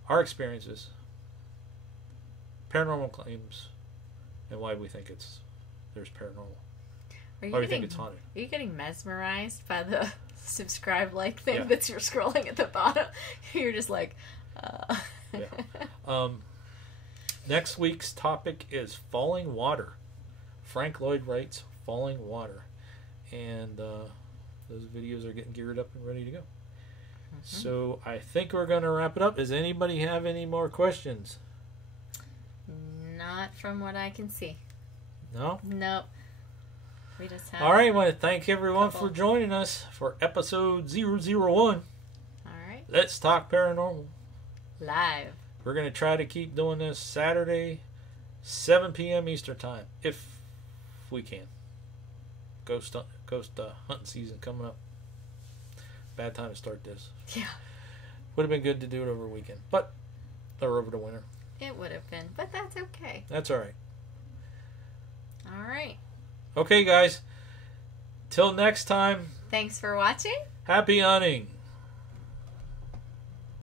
our experiences, paranormal claims, and why we think there's paranormal. Why we think it's haunted. Are you getting mesmerized by the subscribe like thing that's you're scrolling at the bottom? You're just like, Yeah. Next week's topic is falling water. Frank Lloyd Wright's Falling Water. And those videos are getting geared up and ready to go. Mm-hmm. So I think we're going to wrap it up. Does anybody have any more questions? Not from what I can see. No? Nope. We just have all right, I want to thank everyone for joining us for episode 001. All right. Let's Talk Paranormal. Live. We're going to try to keep doing this Saturday, 7 p.m. Eastern Time, if we can. Ghost hunting season coming up. Bad time to start this. Yeah. Would have been good to do it over a weekend, or over the winter. It would have been, but that's okay. That's all right. All right. Okay, guys. Till next time. Thanks for watching. Happy hunting.